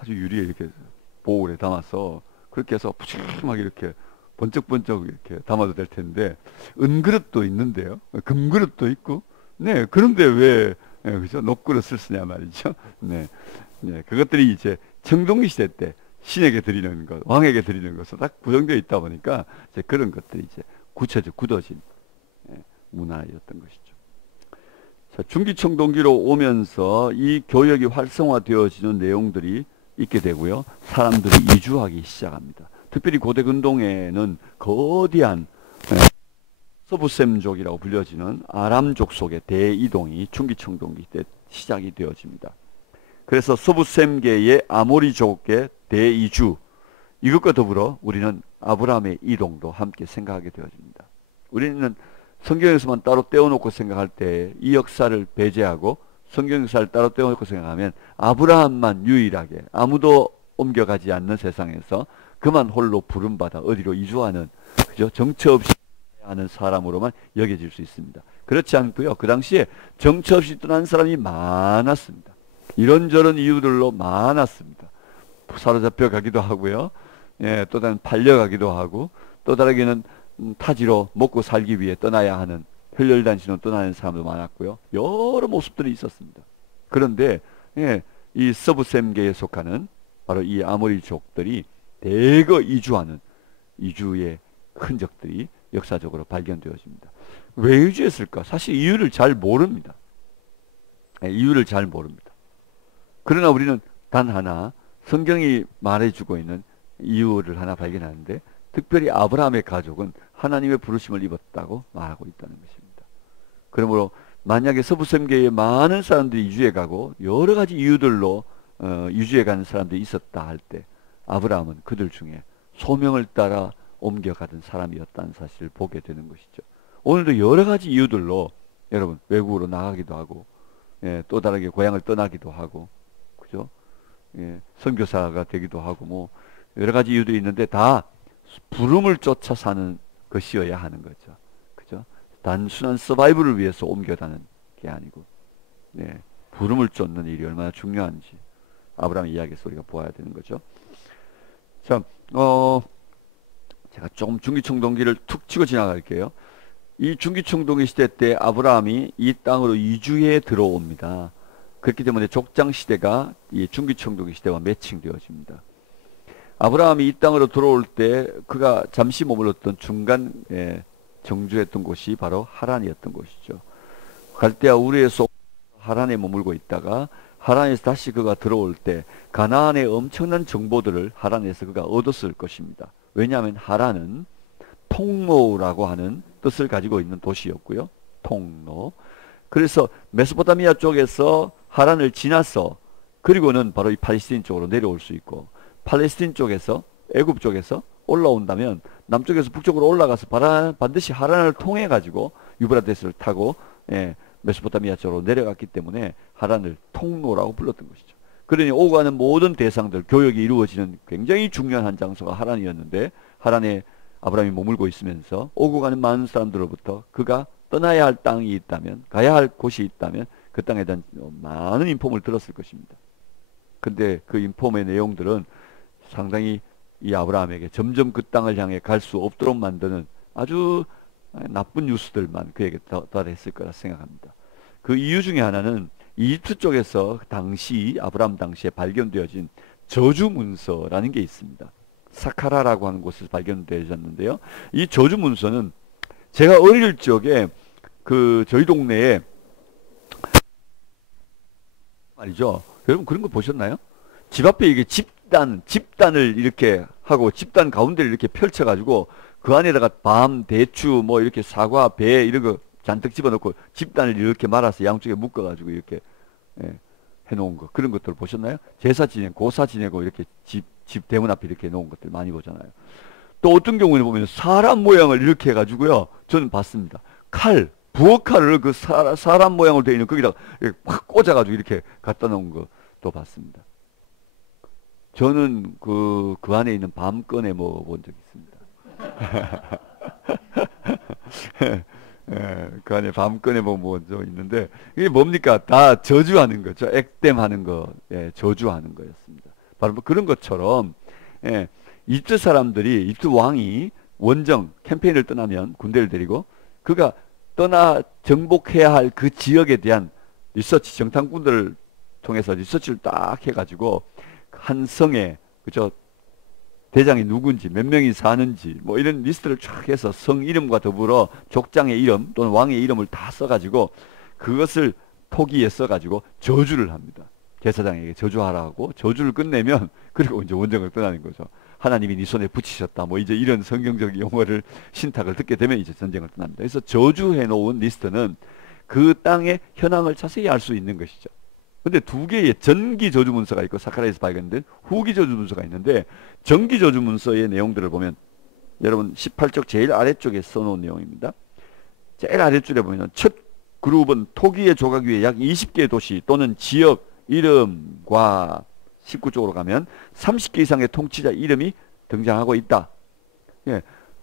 아주 유리에 이렇게 보울에 담아서 그렇게 해서 푸짐하게 이렇게 번쩍번쩍 이렇게 담아도 될 텐데, 은그릇도 있는데요. 금그릇도 있고, 네, 그런데 왜, 네, 그죠? 녹그릇을 쓰냐 말이죠. 네, 네, 그것들이 이제 청동기 시대 때 신에게 드리는 것, 왕에게 드리는 것으로 딱 구성되어 있다 보니까 이제 그런 것들이 이제 굳어진 문화였던 것이죠. 자, 중기청동기로 오면서 이 교역이 활성화되어지는 내용들이 있게 되고요. 사람들이 이주하기 시작합니다. 특별히 고대 근동에는 거대한 서부셈족이라고 불려지는 아람족 속의 대이동이 중기청동기 때 시작이 되어집니다. 그래서 서부셈계의 아모리족의 대이주, 이것과 더불어 우리는 아브라함의 이동도 함께 생각하게 되어집니다. 우리는 성경에서만 따로 떼어놓고 생각할 때 이 역사를 배제하고 성경 역사를 따로 떼어놓고 생각하면 아브라함만 유일하게 아무도 옮겨가지 않는 세상에서 그만 홀로 부름받아 어디로 이주하는, 그죠? 정처 없이 하는 사람으로만 여겨질 수 있습니다. 그렇지 않고요. 그 당시에 정처 없이 떠난 사람이 많았습니다. 이런저런 이유들로 많았습니다. 사로잡혀 가기도 하고요. 예, 또 다른 팔려가기도 하고, 또 다르게는 타지로 먹고 살기 위해 떠나야 하는, 혈혈단신으로 떠나는 사람도 많았고요. 여러 모습들이 있었습니다. 그런데 예, 이 서부셈계에 속하는 바로 이 아모리족들이 대거 이주하는 이주의 흔적들이 역사적으로 발견되어집니다. 왜 이주했을까? 사실 이유를 잘 모릅니다. 예, 이유를 잘 모릅니다. 그러나 우리는 단 하나 성경이 말해주고 있는 이유를 하나 발견하는데, 특별히 아브라함의 가족은 하나님의 부르심을 입었다고 말하고 있다는 것입니다. 그러므로 만약에 서부sem계에 많은 사람들이 이주해 가고 여러 가지 이유들로 이주해 가는 사람들이 있었다 할 때, 아브라함은 그들 중에 소명을 따라 옮겨가던 사람이었다는 사실을 보게 되는 것이죠. 오늘도 여러 가지 이유들로 여러분 외국으로 나가기도 하고, 또 다르게 고향을 떠나기도 하고, 그죠? 선교사가 되기도 하고, 뭐 여러 가지 이유들이 있는데 다 부름을 쫓아 사는 것이어야 하는 거죠. 그죠? 단순한 서바이벌을 위해서 옮겨다는 게 아니고, 부름을 쫓는 일이 얼마나 중요한지 아브라함의 이야기에서 우리가 보아야 되는 거죠. 자, 제가 조금 중기청동기를 툭 치고 지나갈게요. 이 중기청동기 시대 때 아브라함이 이 땅으로 이주해 들어옵니다. 그렇기 때문에 족장 시대가 이 중기청동기 시대와 매칭되어집니다. 아브라함이 이 땅으로 들어올 때 그가 잠시 머물렀던 중간에 정주했던 곳이 바로 하란이었던 곳이죠. 갈대아 우르에서 하란에 머물고 있다가 하란에서 다시 그가 들어올 때 가나안의 엄청난 정보들을 하란에서 그가 얻었을 것입니다. 왜냐하면 하란은 통로라고 하는 뜻을 가지고 있는 도시였고요. 통로. 그래서 메소포타미아 쪽에서 하란을 지나서 그리고는 바로 이 팔레스틴 쪽으로 내려올 수 있고, 팔레스틴 쪽에서 애굽 쪽에서 올라온다면 남쪽에서 북쪽으로 올라가서 반드시 하란을 통해 가지고 유브라데스를 타고 메소포타미아 쪽으로 내려갔기 때문에 하란을 통로라고 불렀던 것이죠. 그러니 오고 가는 모든 대상들, 교역이 이루어지는 굉장히 중요한 한 장소가 하란이었는데, 하란에 아브라함이 머물고 있으면서 오고 가는 많은 사람들로부터 그가 떠나야 할 땅이 있다면, 가야 할 곳이 있다면 그 땅에 대한 많은 인폼을 들었을 것입니다. 근데 그 인폼의 내용들은 상당히 이 아브라함에게 점점 그 땅을 향해 갈 수 없도록 만드는 아주 나쁜 뉴스들만 그에게 도달했을 거라 생각합니다. 그 이유 중에 하나는 이집트 쪽에서 당시 아브라함 당시에 발견되어진 저주 문서라는 게 있습니다. 사카라라고 하는 곳에서 발견되어졌는데요. 이 저주 문서는 제가 어릴 적에 그 저희 동네에 말이죠. 여러분 그런 거 보셨나요? 집 앞에 이게 집단을 이렇게 하고 집단 가운데를 이렇게 펼쳐가지고 그 안에다가 밤, 대추, 뭐 이렇게 사과, 배 이런 거 잔뜩 집어넣고 집단을 이렇게 말아서 양쪽에 묶어가지고 이렇게 해놓은 거, 그런 것들 보셨나요? 제사 지내고 고사 지내고 이렇게 집 대문 앞에 이렇게 놓은 것들 많이 보잖아요. 또 어떤 경우에는 보면 사람 모양을 이렇게 해가지고요, 저는 봤습니다. 부엌칼을 그 사람 모양으로 되어 있는 거기다가 확 꽂아가지고 이렇게 갖다 놓은 것도 봤습니다. 저는 그 안에 있는 밤 꺼내 먹어본 적이 있습니다. 그 안에 밤 꺼내 먹어본 적이 있는데, 이게 뭡니까? 다 저주하는 거죠. 액땜하는 거, 저주하는 거였습니다. 바로 그런 것처럼, 이집트 사람들이, 이집트 왕이 원정, 캠페인을 떠나면 군대를 데리고 그가 정복해야 할 그 지역에 대한 리서치, 정탐꾼들을 통해서 리서치를 딱 해가지고 한 성에, 그죠? 대장이 누군지, 몇 명이 사는지, 뭐 이런 리스트를 쫙 해서 성 이름과 더불어 족장의 이름 또는 왕의 이름을 다 써가지고 그것을 토기에 써가지고 저주를 합니다. 제사장에게 저주하라고 저주를 끝내면 그리고 이제 원정을 떠나는 거죠. 하나님이 네 손에 붙이셨다. 뭐 이제 이런 성경적 용어를 신탁을 듣게 되면 이제 전쟁을 떠납니다. 그래서 저주해 놓은 리스트는 그 땅의 현황을 자세히 알 수 있는 것이죠. 근데 두 개의 전기 저주 문서가 있고 사카라에서 발견된 후기 저주 문서가 있는데, 전기 저주 문서의 내용들을 보면 여러분 18쪽 제일 아래쪽에 써놓은 내용입니다. 제일 아래줄에 보면 첫 그룹은 토기의 조각 위에 약 20개의 도시 또는 지역 이름과 19쪽으로 가면 30개 이상의 통치자 이름이 등장하고 있다.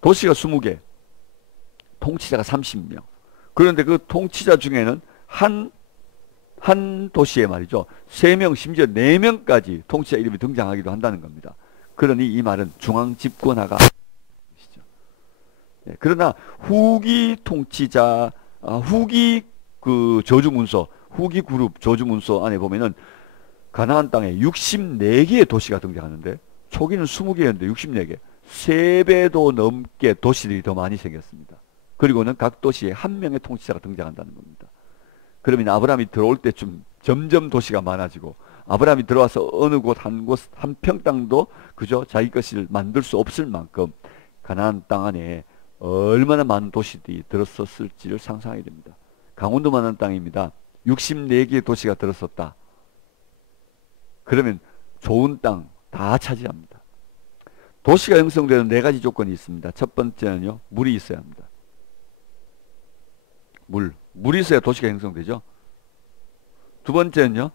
도시가 20개, 통치자가 30명. 그런데 그 통치자 중에는 한 도시에 말이죠, 3명 심지어 4명까지 통치자 이름이 등장하기도 한다는 겁니다. 그러니 이 말은 중앙 집권화가 아니죠. 그러나 후기 통치자, 후기 그 저주문서, 후기 그룹 저주문서 안에 보면은 가나안 땅에 64개의 도시가 등장하는데, 초기는 20개였는데 64개, 3배도 넘게 도시들이 더 많이 생겼습니다. 그리고는 각 도시에 한 명의 통치자가 등장한다는 겁니다. 그러면 아브라함이 들어올 때쯤 점점 도시가 많아지고 아브라함이 들어와서 어느 곳 한 평 땅도 그저 자기 것을 만들 수 없을 만큼 가나안 땅 안에 얼마나 많은 도시들이 들었었을지를 상상하게 됩니다. 강원도만한 땅입니다. 64개의 도시가 들었었다. 그러면 좋은 땅 다 차지합니다. 도시가 형성되는 4가지 조건이 있습니다. 첫 번째는요, 물이 있어야 합니다. 물이 있어야 도시가 형성되죠. 두 번째는요,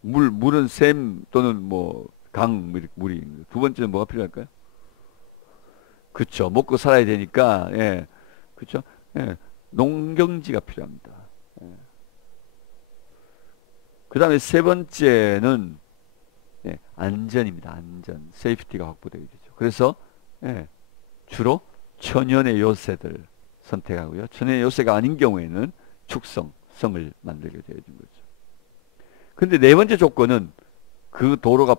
물은 샘 또는 뭐 강, 물이. 두 번째는 뭐가 필요할까요? 그쵸. 먹고 살아야 되니까, 예. 그쵸. 예. 농경지가 필요합니다. 예. 그 다음에 세 번째는, 예, 안전입니다. 안전. 세이프티가 확보되게 되죠. 그래서, 예, 주로 천연의 요새들 선택하고요. 천연의 요새가 아닌 경우에는 성을 만들게 되어진 거죠. 근데 네 번째 조건은 그 도시가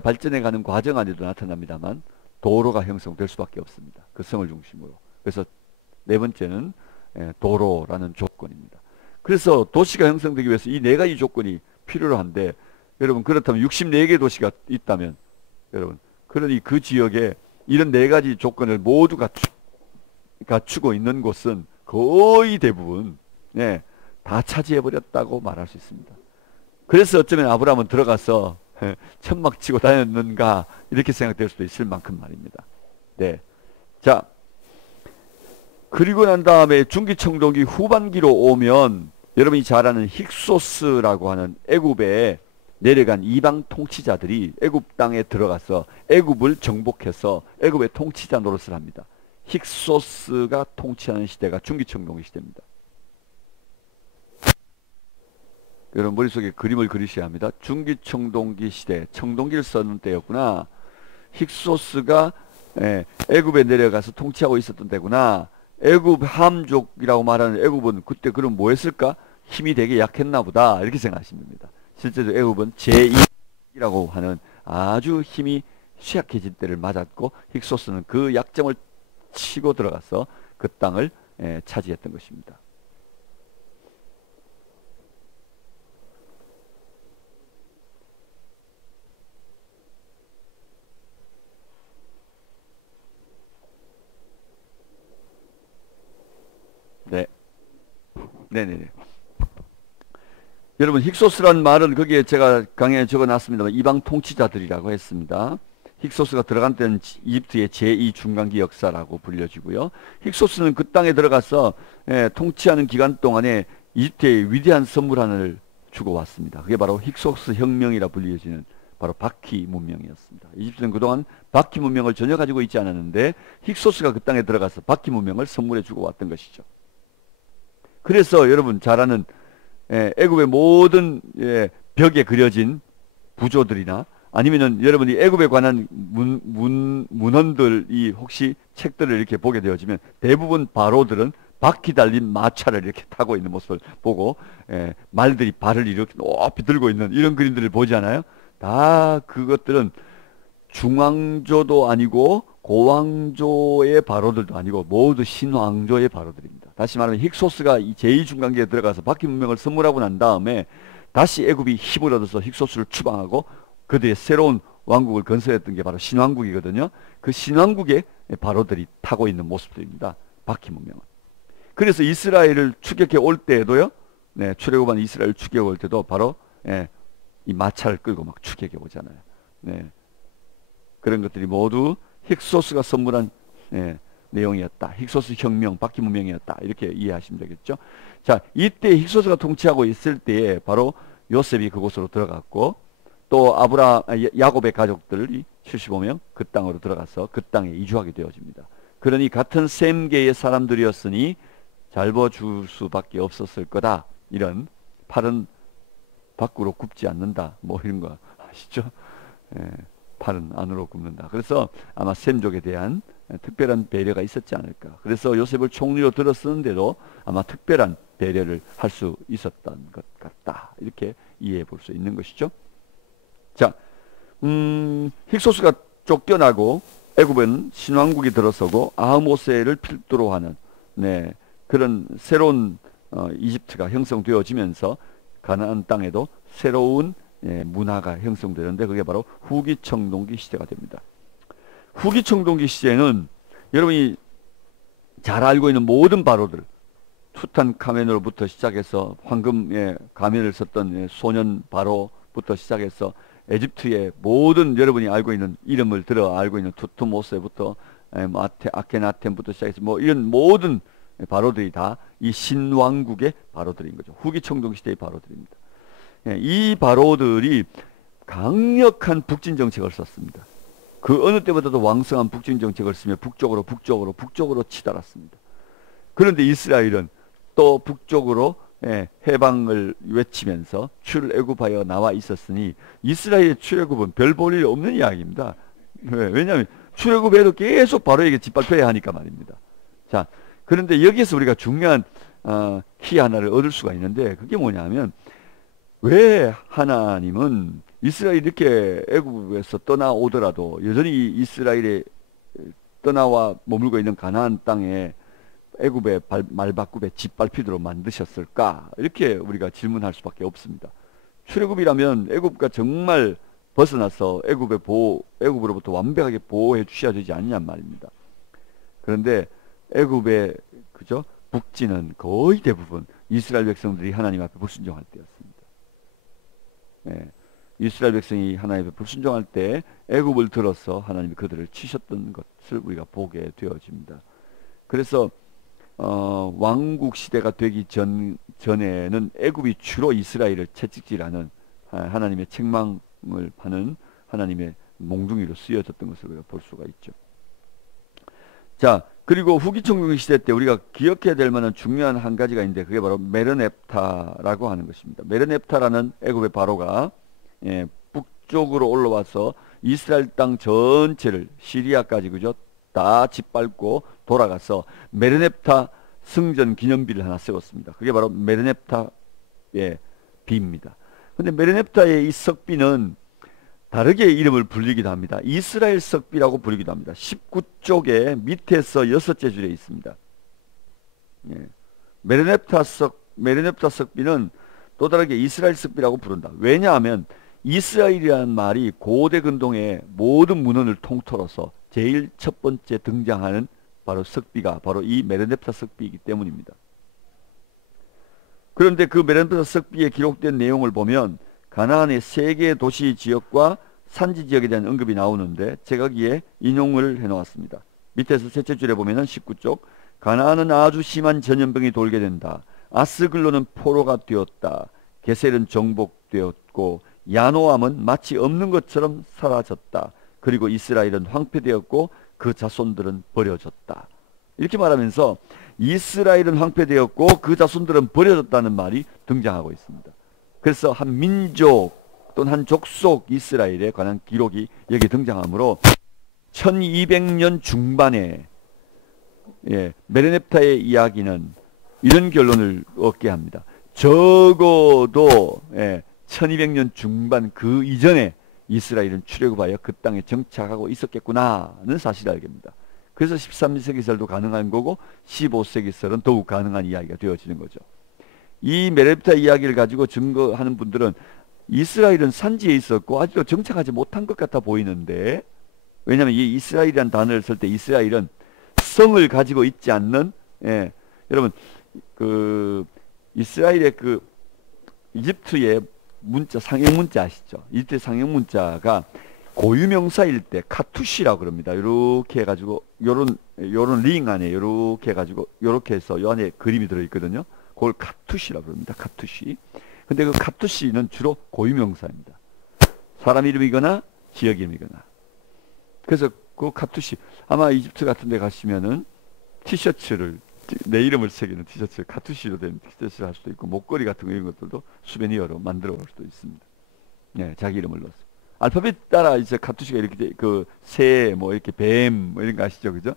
발전해 가는 과정 안에도 나타납니다만 도로가 형성될 수밖에 없습니다. 그 성을 중심으로. 그래서 네 번째는 도로라는 조건입니다. 그래서 도시가 형성되기 위해서 이 4가지 조건이 필요로 한데, 여러분 그렇다면 64개 도시가 있다면, 여러분 그러니 그 지역에 이런 4가지 조건을 모두 갖추고 있는 곳은 거의 대부분 다 차지해버렸다고 말할 수 있습니다. 그래서 어쩌면 아브라함은 들어가서 천막 치고 다녔는가 이렇게 생각될 수도 있을 만큼 말입니다. 네. 자, 그리고 난 다음에 중기청동기 후반기로 오면 여러분이 잘 아는 힉소스라고 하는 애굽에 내려간 이방 통치자들이 애굽 땅에 들어가서 애굽을 정복해서 애굽의 통치자 노릇을 합니다. 힉소스가 통치하는 시대가 중기청동기 시대입니다. 여러분 머릿속에 그림을 그리셔야 합니다. 중기청동기 시대, 청동기를 써는 때였구나. 힉소스가 애굽에 내려가서 통치하고 있었던 때구나. 애굽 함족이라고 말하는 애굽은 그때 그럼 뭐 했을까? 힘이 되게 약했나 보다 이렇게 생각하시면 됩니다. 실제로 애굽은 제2라고 하는 아주 힘이 취약해진 때를 맞았고, 힉소스는 그 약점을 치고 들어가서 그 땅을 차지했던 것입니다. 네. 네네네. 여러분 힉소스라는 말은 거기에 제가 강의에 적어놨습니다만 이방 통치자들이라고 했습니다. 힉소스가 들어간 때는 이집트의 제2중간기 역사라고 불려지고요. 힉소스는 그 땅에 들어가서 통치하는 기간 동안에 이집트에 위대한 선물 하나를 주고 왔습니다. 그게 바로 힉소스 혁명이라 불려지는 바로 바퀴 문명이었습니다. 이집트는 그동안 바퀴 문명을 전혀 가지고 있지 않았는데 힉소스가 그 땅에 들어가서 바퀴 문명을 선물해 주고 왔던 것이죠. 그래서 여러분 잘 아는 애굽의 모든 벽에 그려진 부조들이나 아니면은 여러분이 애굽에 관한 문헌들이 혹시 책들을 이렇게 보게 되어지면 대부분 바로들은 바퀴 달린 마차를 이렇게 타고 있는 모습을 보고 말들이 발을 이렇게 높이 들고 있는 이런 그림들을 보지 않아요? 다 그것들은 중왕조도 아니고 고왕조의 바로들도 아니고 모두 신왕조의 바로들입니다. 다시 말하면 힉소스가 제2중간기에 들어가서 바퀴 문명을 선물하고 난 다음에 다시 애굽이 힘을 얻어서 힉소스를 추방하고 그들의 새로운 왕국을 건설했던 게 바로 신왕국이거든요. 그 신왕국의 바로들이 타고 있는 모습들입니다. 바퀴 문명은. 그래서 이스라엘을 추격해 올 때에도요. 출애굽한 이스라엘 추격해 올 때도 바로 이 마차를 끌고 막 추격해 오잖아요. 그런 것들이 모두 힉소스가 선물한 내용이었다. 힉소스 혁명, 바퀴 문명이었다. 이렇게 이해하시면 되겠죠. 자, 이때 힉소스가 통치하고 있을 때에 바로 요셉이 그곳으로 들어갔고 또 야곱의 가족들이 75명 그 땅으로 들어가서 그 땅에 이주하게 되어집니다. 그러니 같은 셈계의 사람들이었으니 잘 봐줄 수밖에 없었을 거다. 이런 팔은 밖으로 굽지 않는다. 뭐 이런 거 아시죠? 팔은 안으로 굽는다. 그래서 아마 셈족에 대한 특별한 배려가 있었지 않을까. 그래서 요셉을 총리로 들었었는데도 아마 특별한 배려를 할 수 있었던 것 같다. 이렇게 이해해 볼 수 있는 것이죠. 자, 힉소스가 쫓겨나고 애굽에는 신왕국이 들어서고 아하모세를 필두로 하는 그런 새로운 이집트가 형성되어지면서 가나안 땅에도 새로운 문화가 형성되는데 그게 바로 후기 청동기 시대가 됩니다. 후기 청동기 시대는 여러분이 잘 알고 있는 모든 바로들, 투탄카멘으로부터 시작해서 황금의 가면을 썼던 소년 바로부터 시작해서 에집트의 모든 여러분이 알고 있는 이름을 들어 알고 있는 투트모스부터 아케나텐부터 시작해서 뭐 이런 모든 바로들이 다 이 신왕국의 바로들인 거죠. 후기 청동기 시대의 바로들입니다. 이 바로들이 강력한 북진 정책을 썼습니다. 그 어느 때보다도 왕성한 북진 정책을 쓰며 북쪽으로 치달았습니다. 그런데 이스라엘은 또 북쪽으로 해방을 외치면서 출애굽하여 나와 있었으니 이스라엘의 출애굽은 별 볼 일 없는 이야기입니다. 왜냐하면 출애굽해도 계속 바로에게 짓밟혀야 하니까 말입니다. 자, 그런데 여기서 우리가 중요한 키 하나를 얻을 수가 있는데 그게 뭐냐면 왜 하나님은 이스라엘이 이렇게 애굽에서 떠나오더라도 여전히 이스라엘에 떠나와 머물고 있는 가나안 땅에 애굽의 말바꿈에 짓밟히도록 만드셨을까? 이렇게 우리가 질문할 수밖에 없습니다. 출애굽이라면 애굽과 정말 벗어나서 애굽으로부터 완벽하게 보호해 주셔야 되지 않냔 말입니다. 그런데 애굽의 그죠? 북지는 거의 대부분 이스라엘 백성들이 하나님 앞에 불순종할 때였습니다. 이스라엘 백성이 하나님 앞에 불순종할 때 애굽을 들어서 하나님이 그들을 치셨던 것을 우리가 보게 되어집니다. 그래서 왕국 시대가 되기 전에는 애굽이 주로 이스라엘을 채찍질하는 하나님의 책망을 파는 하나님의 몽둥이로 쓰여졌던 것을 우리가 볼 수가 있죠. 자, 그리고 후기 청동기 시대 때 우리가 기억해야 될 만한 중요한 한 가지가 있는데 그게 바로 메르넵타라고 하는 것입니다. 메르넵타라는 애굽의 바로가 북쪽으로 올라와서 이스라엘 땅 전체를 시리아까지 그죠? 다 짓밟고 돌아가서 메르넵타 승전 기념비를 하나 세웠습니다. 그게 바로 메르넵타의 비입니다. 근데 메르넵타의 이 석비는 다르게 이름을 불리기도 합니다. 이스라엘 석비라고 부르기도 합니다. 19쪽에 밑에서 6째 줄에 있습니다. 메르넵타 석비는 또 다르게 이스라엘 석비라고 부른다. 왜냐하면 이스라엘이라는 말이 고대 근동의 모든 문헌을 통틀어서 제일 첫 번째 등장하는 바로 석비가 바로 이 메르넵타 석비이기 때문입니다. 그런데 그 메르넵타 석비에 기록된 내용을 보면 가나안의 3개의 도시 지역과 산지 지역에 대한 언급이 나오는데 제가 거기에 인용을 해놓았습니다. 밑에서 셋째 줄에 보면은 19쪽 가나안은 아주 심한 전염병이 돌게 된다. 아스글론은 포로가 되었다. 게셀은 정복되었고 야노암은 마치 없는 것처럼 사라졌다. 그리고 이스라엘은 황폐되었고 그 자손들은 버려졌다. 이렇게 말하면서 이스라엘은 황폐되었고 그 자손들은 버려졌다는 말이 등장하고 있습니다. 그래서 한 민족 또는 한 족속 이스라엘에 관한 기록이 여기 등장하므로 1200년 중반에 메르넵타의 이야기는 이런 결론을 얻게 합니다. 적어도 1200년 중반 그 이전에 이스라엘은 출애굽하여 그 땅에 정착하고 있었겠구나는 사실을 알게 됩니다. 그래서 13세기설도 가능한 거고 15세기설은 더욱 가능한 이야기가 되어지는 거죠. 이 메르넵타 이야기를 가지고 증거하는 분들은 이스라엘은 산지에 있었고 아직도 정착하지 못한 것 같아 보이는데 왜냐하면 이 이스라엘이라는 단어를 쓸 때 이스라엘은 성을 가지고 있지 않는 여러분 그 이스라엘의 그 이집트의 문자 상형 문자 아시죠? 이집트의 상형 문자가 고유명사일 때 카투시라고 그럽니다. 이렇게 해가지고 요런 링 안에 이렇게 해가지고 이렇게 해서 요 안에 그림이 들어있거든요. 그걸 카투시라고 그럽니다. 카투시. 근데 그 카투시는 주로 고유명사입니다. 사람 이름이거나 지역 이름이거나. 그래서 그 카투시 아마 이집트 같은 데 가시면은 티셔츠를 내 이름을 새기는 티셔츠 카투시로 된 티셔츠를 할 수도 있고 목걸이 같은 거 이런 것들도 수베니어로 만들어 볼 수도 있습니다. 자기 이름을 넣어서. 알파벳 따라 이제 카투시가 이렇게 그 새 뭐 이렇게 뱀 뭐 이런 거 아시죠? 그죠?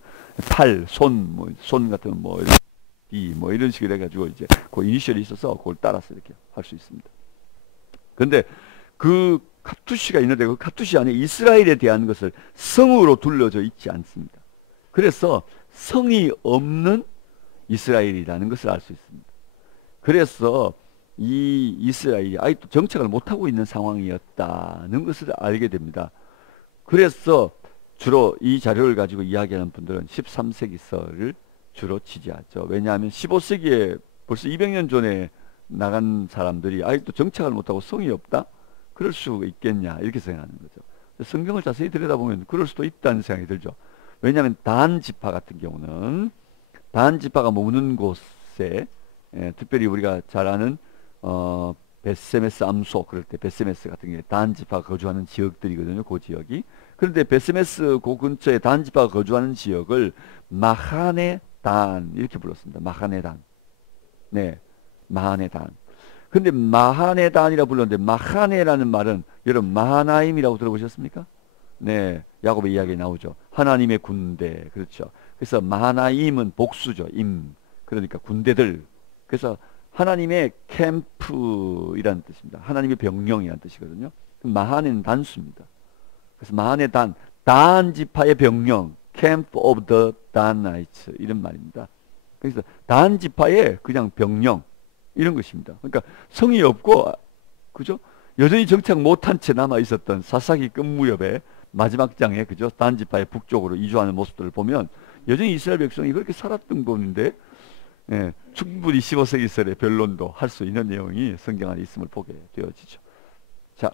팔, 손 뭐 손 같은 뭐 이런 뭐 이런 식으로 해가지고 이제 그 이니셜이 있어서 그걸 따라서 이렇게 할 수 있습니다. 근데 그 카투시가 있는데 그 카투시 안에 이스라엘에 대한 것을 성으로 둘러져 있지 않습니다. 그래서 성이 없는 이스라엘이라는 것을 알 수 있습니다. 그래서 이 이스라엘이 아직도 정착을 못하고 있는 상황이었다는 것을 알게 됩니다. 그래서 주로 이 자료를 가지고 이야기하는 분들은 13세기서를 주로 지지하죠. 왜냐하면 15세기에 벌써 200년 전에 나간 사람들이 아직도 정착을 못하고 성이 없다? 그럴 수 있겠냐 이렇게 생각하는 거죠. 성경을 자세히 들여다보면 그럴 수도 있다는 생각이 들죠. 왜냐하면 단 지파 같은 경우는 단 지파가 머무는 곳에 특별히 우리가 잘 아는 베세메스 암소 그럴 때 베세메스 같은 게 단 지파가 거주하는 지역들이거든요. 그 지역이. 그런데 베세메스 그 근처에 단 지파가 거주하는 지역을 마하네 단 이렇게 불렀습니다. 마하네 단. 네. 마하네 단. 근데 마하네 단이라 불렀는데 마하네라는 말은 여러분 마하나임이라고 들어보셨습니까? 네. 야곱의 이야기에 나오죠. 하나님의 군대. 그렇죠. 그래서 마하나임은 복수죠. 임. 그러니까 군대들. 그래서 하나님의 캠프이라는 뜻입니다. 하나님의 병영이라는 뜻이거든요. 마하네는 단수입니다. 그래서 마하네 단 지파의 병영, Camp of the Danites 이런 말입니다. 그래서 단 지파의 그냥 병영 이런 것입니다. 그러니까 성이 없고 그죠? 여전히 정착 못한 채 남아 있었던 사사기 끝무렵의 마지막 장에 그죠? 단 지파의 북쪽으로 이주하는 모습들을 보면 여전히 이스라엘 백성이 그렇게 살았던 건데 예, 충분히 15세기설의 변론도 할 수 있는 내용이 성경 안에 있음을 보게 되어지죠. 자,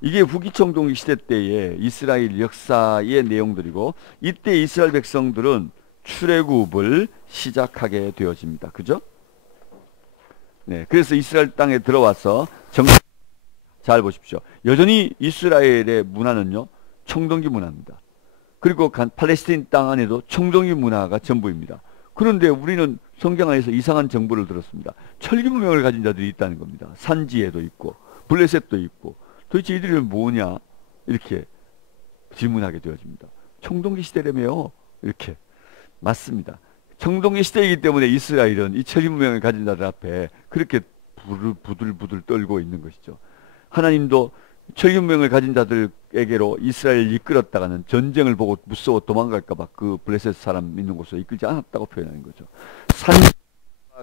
이게 후기청동기 시대 때의 이스라엘 역사의 내용들이고 이때 이스라엘 백성들은 출애굽을 시작하게 되어집니다. 그죠? 네, 그래서 이스라엘 땅에 들어와서 잘 보십시오. 여전히 이스라엘의 문화는요 청동기 문화입니다. 그리고 팔레스타인 땅 안에도 청동기 문화가 전부입니다. 그런데 우리는 성경 안에서 이상한 정보를 들었습니다. 철기 문명을 가진 자들이 있다는 겁니다. 산지에도 있고 블레셋도 있고 도대체 이들이 뭐냐 이렇게 질문하게 되어집니다. 청동기 시대라며요. 이렇게 맞습니다. 청동기 시대이기 때문에 이스라엘은 이 철기 문명을 가진 자들 앞에 그렇게 부들부들 떨고 있는 것이죠. 하나님도 철기 문명을 가진 자들에게로 이스라엘을 이끌었다가는 전쟁을 보고 무서워 도망갈까봐 그 블레셋 사람 있는 곳으로 이끌지 않았다고 표현하는 거죠. 산에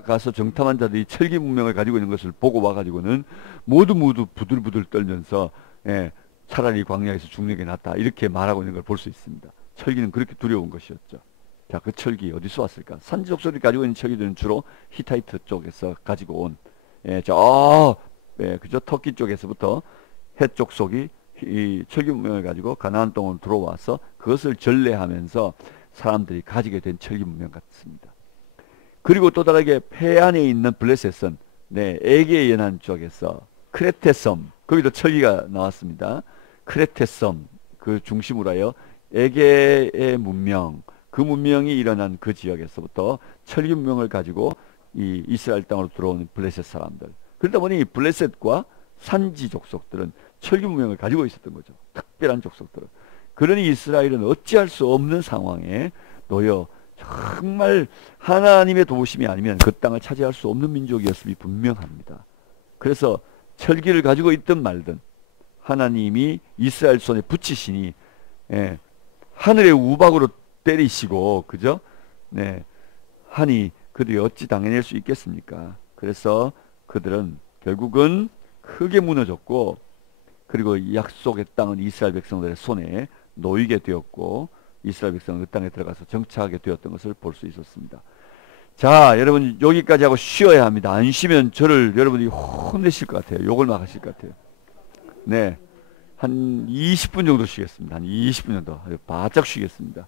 가서 정탐한 자들이 철기 문명을 가지고 있는 것을 보고 와가지고는 모두 부들부들 떨면서 차라리 광야에서 죽는 게 낫다 이렇게 말하고 있는 걸 볼 수 있습니다. 철기는 그렇게 두려운 것이었죠. 자, 그 철기 어디서 왔을까? 산지 족속이 가지고 있는 철기들은 주로 히타이트 쪽에서 가지고 온 그저 터키 쪽에서부터 헷 족속이 이 철기 문명을 가지고 가나안 땅으로 들어와서 그것을 전래하면서 사람들이 가지게 된 철기 문명 같습니다. 그리고 또 다르게 해안에 있는 블레셋은 에게 연안 쪽에서 크레테 섬 거기도 철기가 나왔습니다. 크레테 섬 그 중심으로 하여 에게의 문명 그 문명이 일어난 그 지역에서부터 철기 문명을 가지고 이 이스라엘 땅으로 들어오는 블레셋 사람들. 그러다 보니 블레셋과 산지 족속들은 철기 문명을 가지고 있었던 거죠. 특별한 족속들은. 그러니 이스라엘은 어찌할 수 없는 상황에 놓여 정말 하나님의 도우심이 아니면 그 땅을 차지할 수 없는 민족이었음이 분명합니다. 그래서 철기를 가지고 있든 말든 하나님이 이스라엘 손에 붙이시니 하늘의 우박으로 때리시고 그죠? 하니 그들이 어찌 당해낼 수 있겠습니까? 그래서 그들은 결국은 크게 무너졌고 그리고 약속의 땅은 이스라엘 백성들의 손에 놓이게 되었고 이스라엘 백성은 그 땅에 들어가서 정착하게 되었던 것을 볼 수 있었습니다. 자, 여러분 여기까지 하고 쉬어야 합니다. 안 쉬면 저를 여러분이 혼내실 것 같아요. 욕을 막 하실 것 같아요. 네, 한 20분 정도 쉬겠습니다. 한 20분 정도 바짝 쉬겠습니다.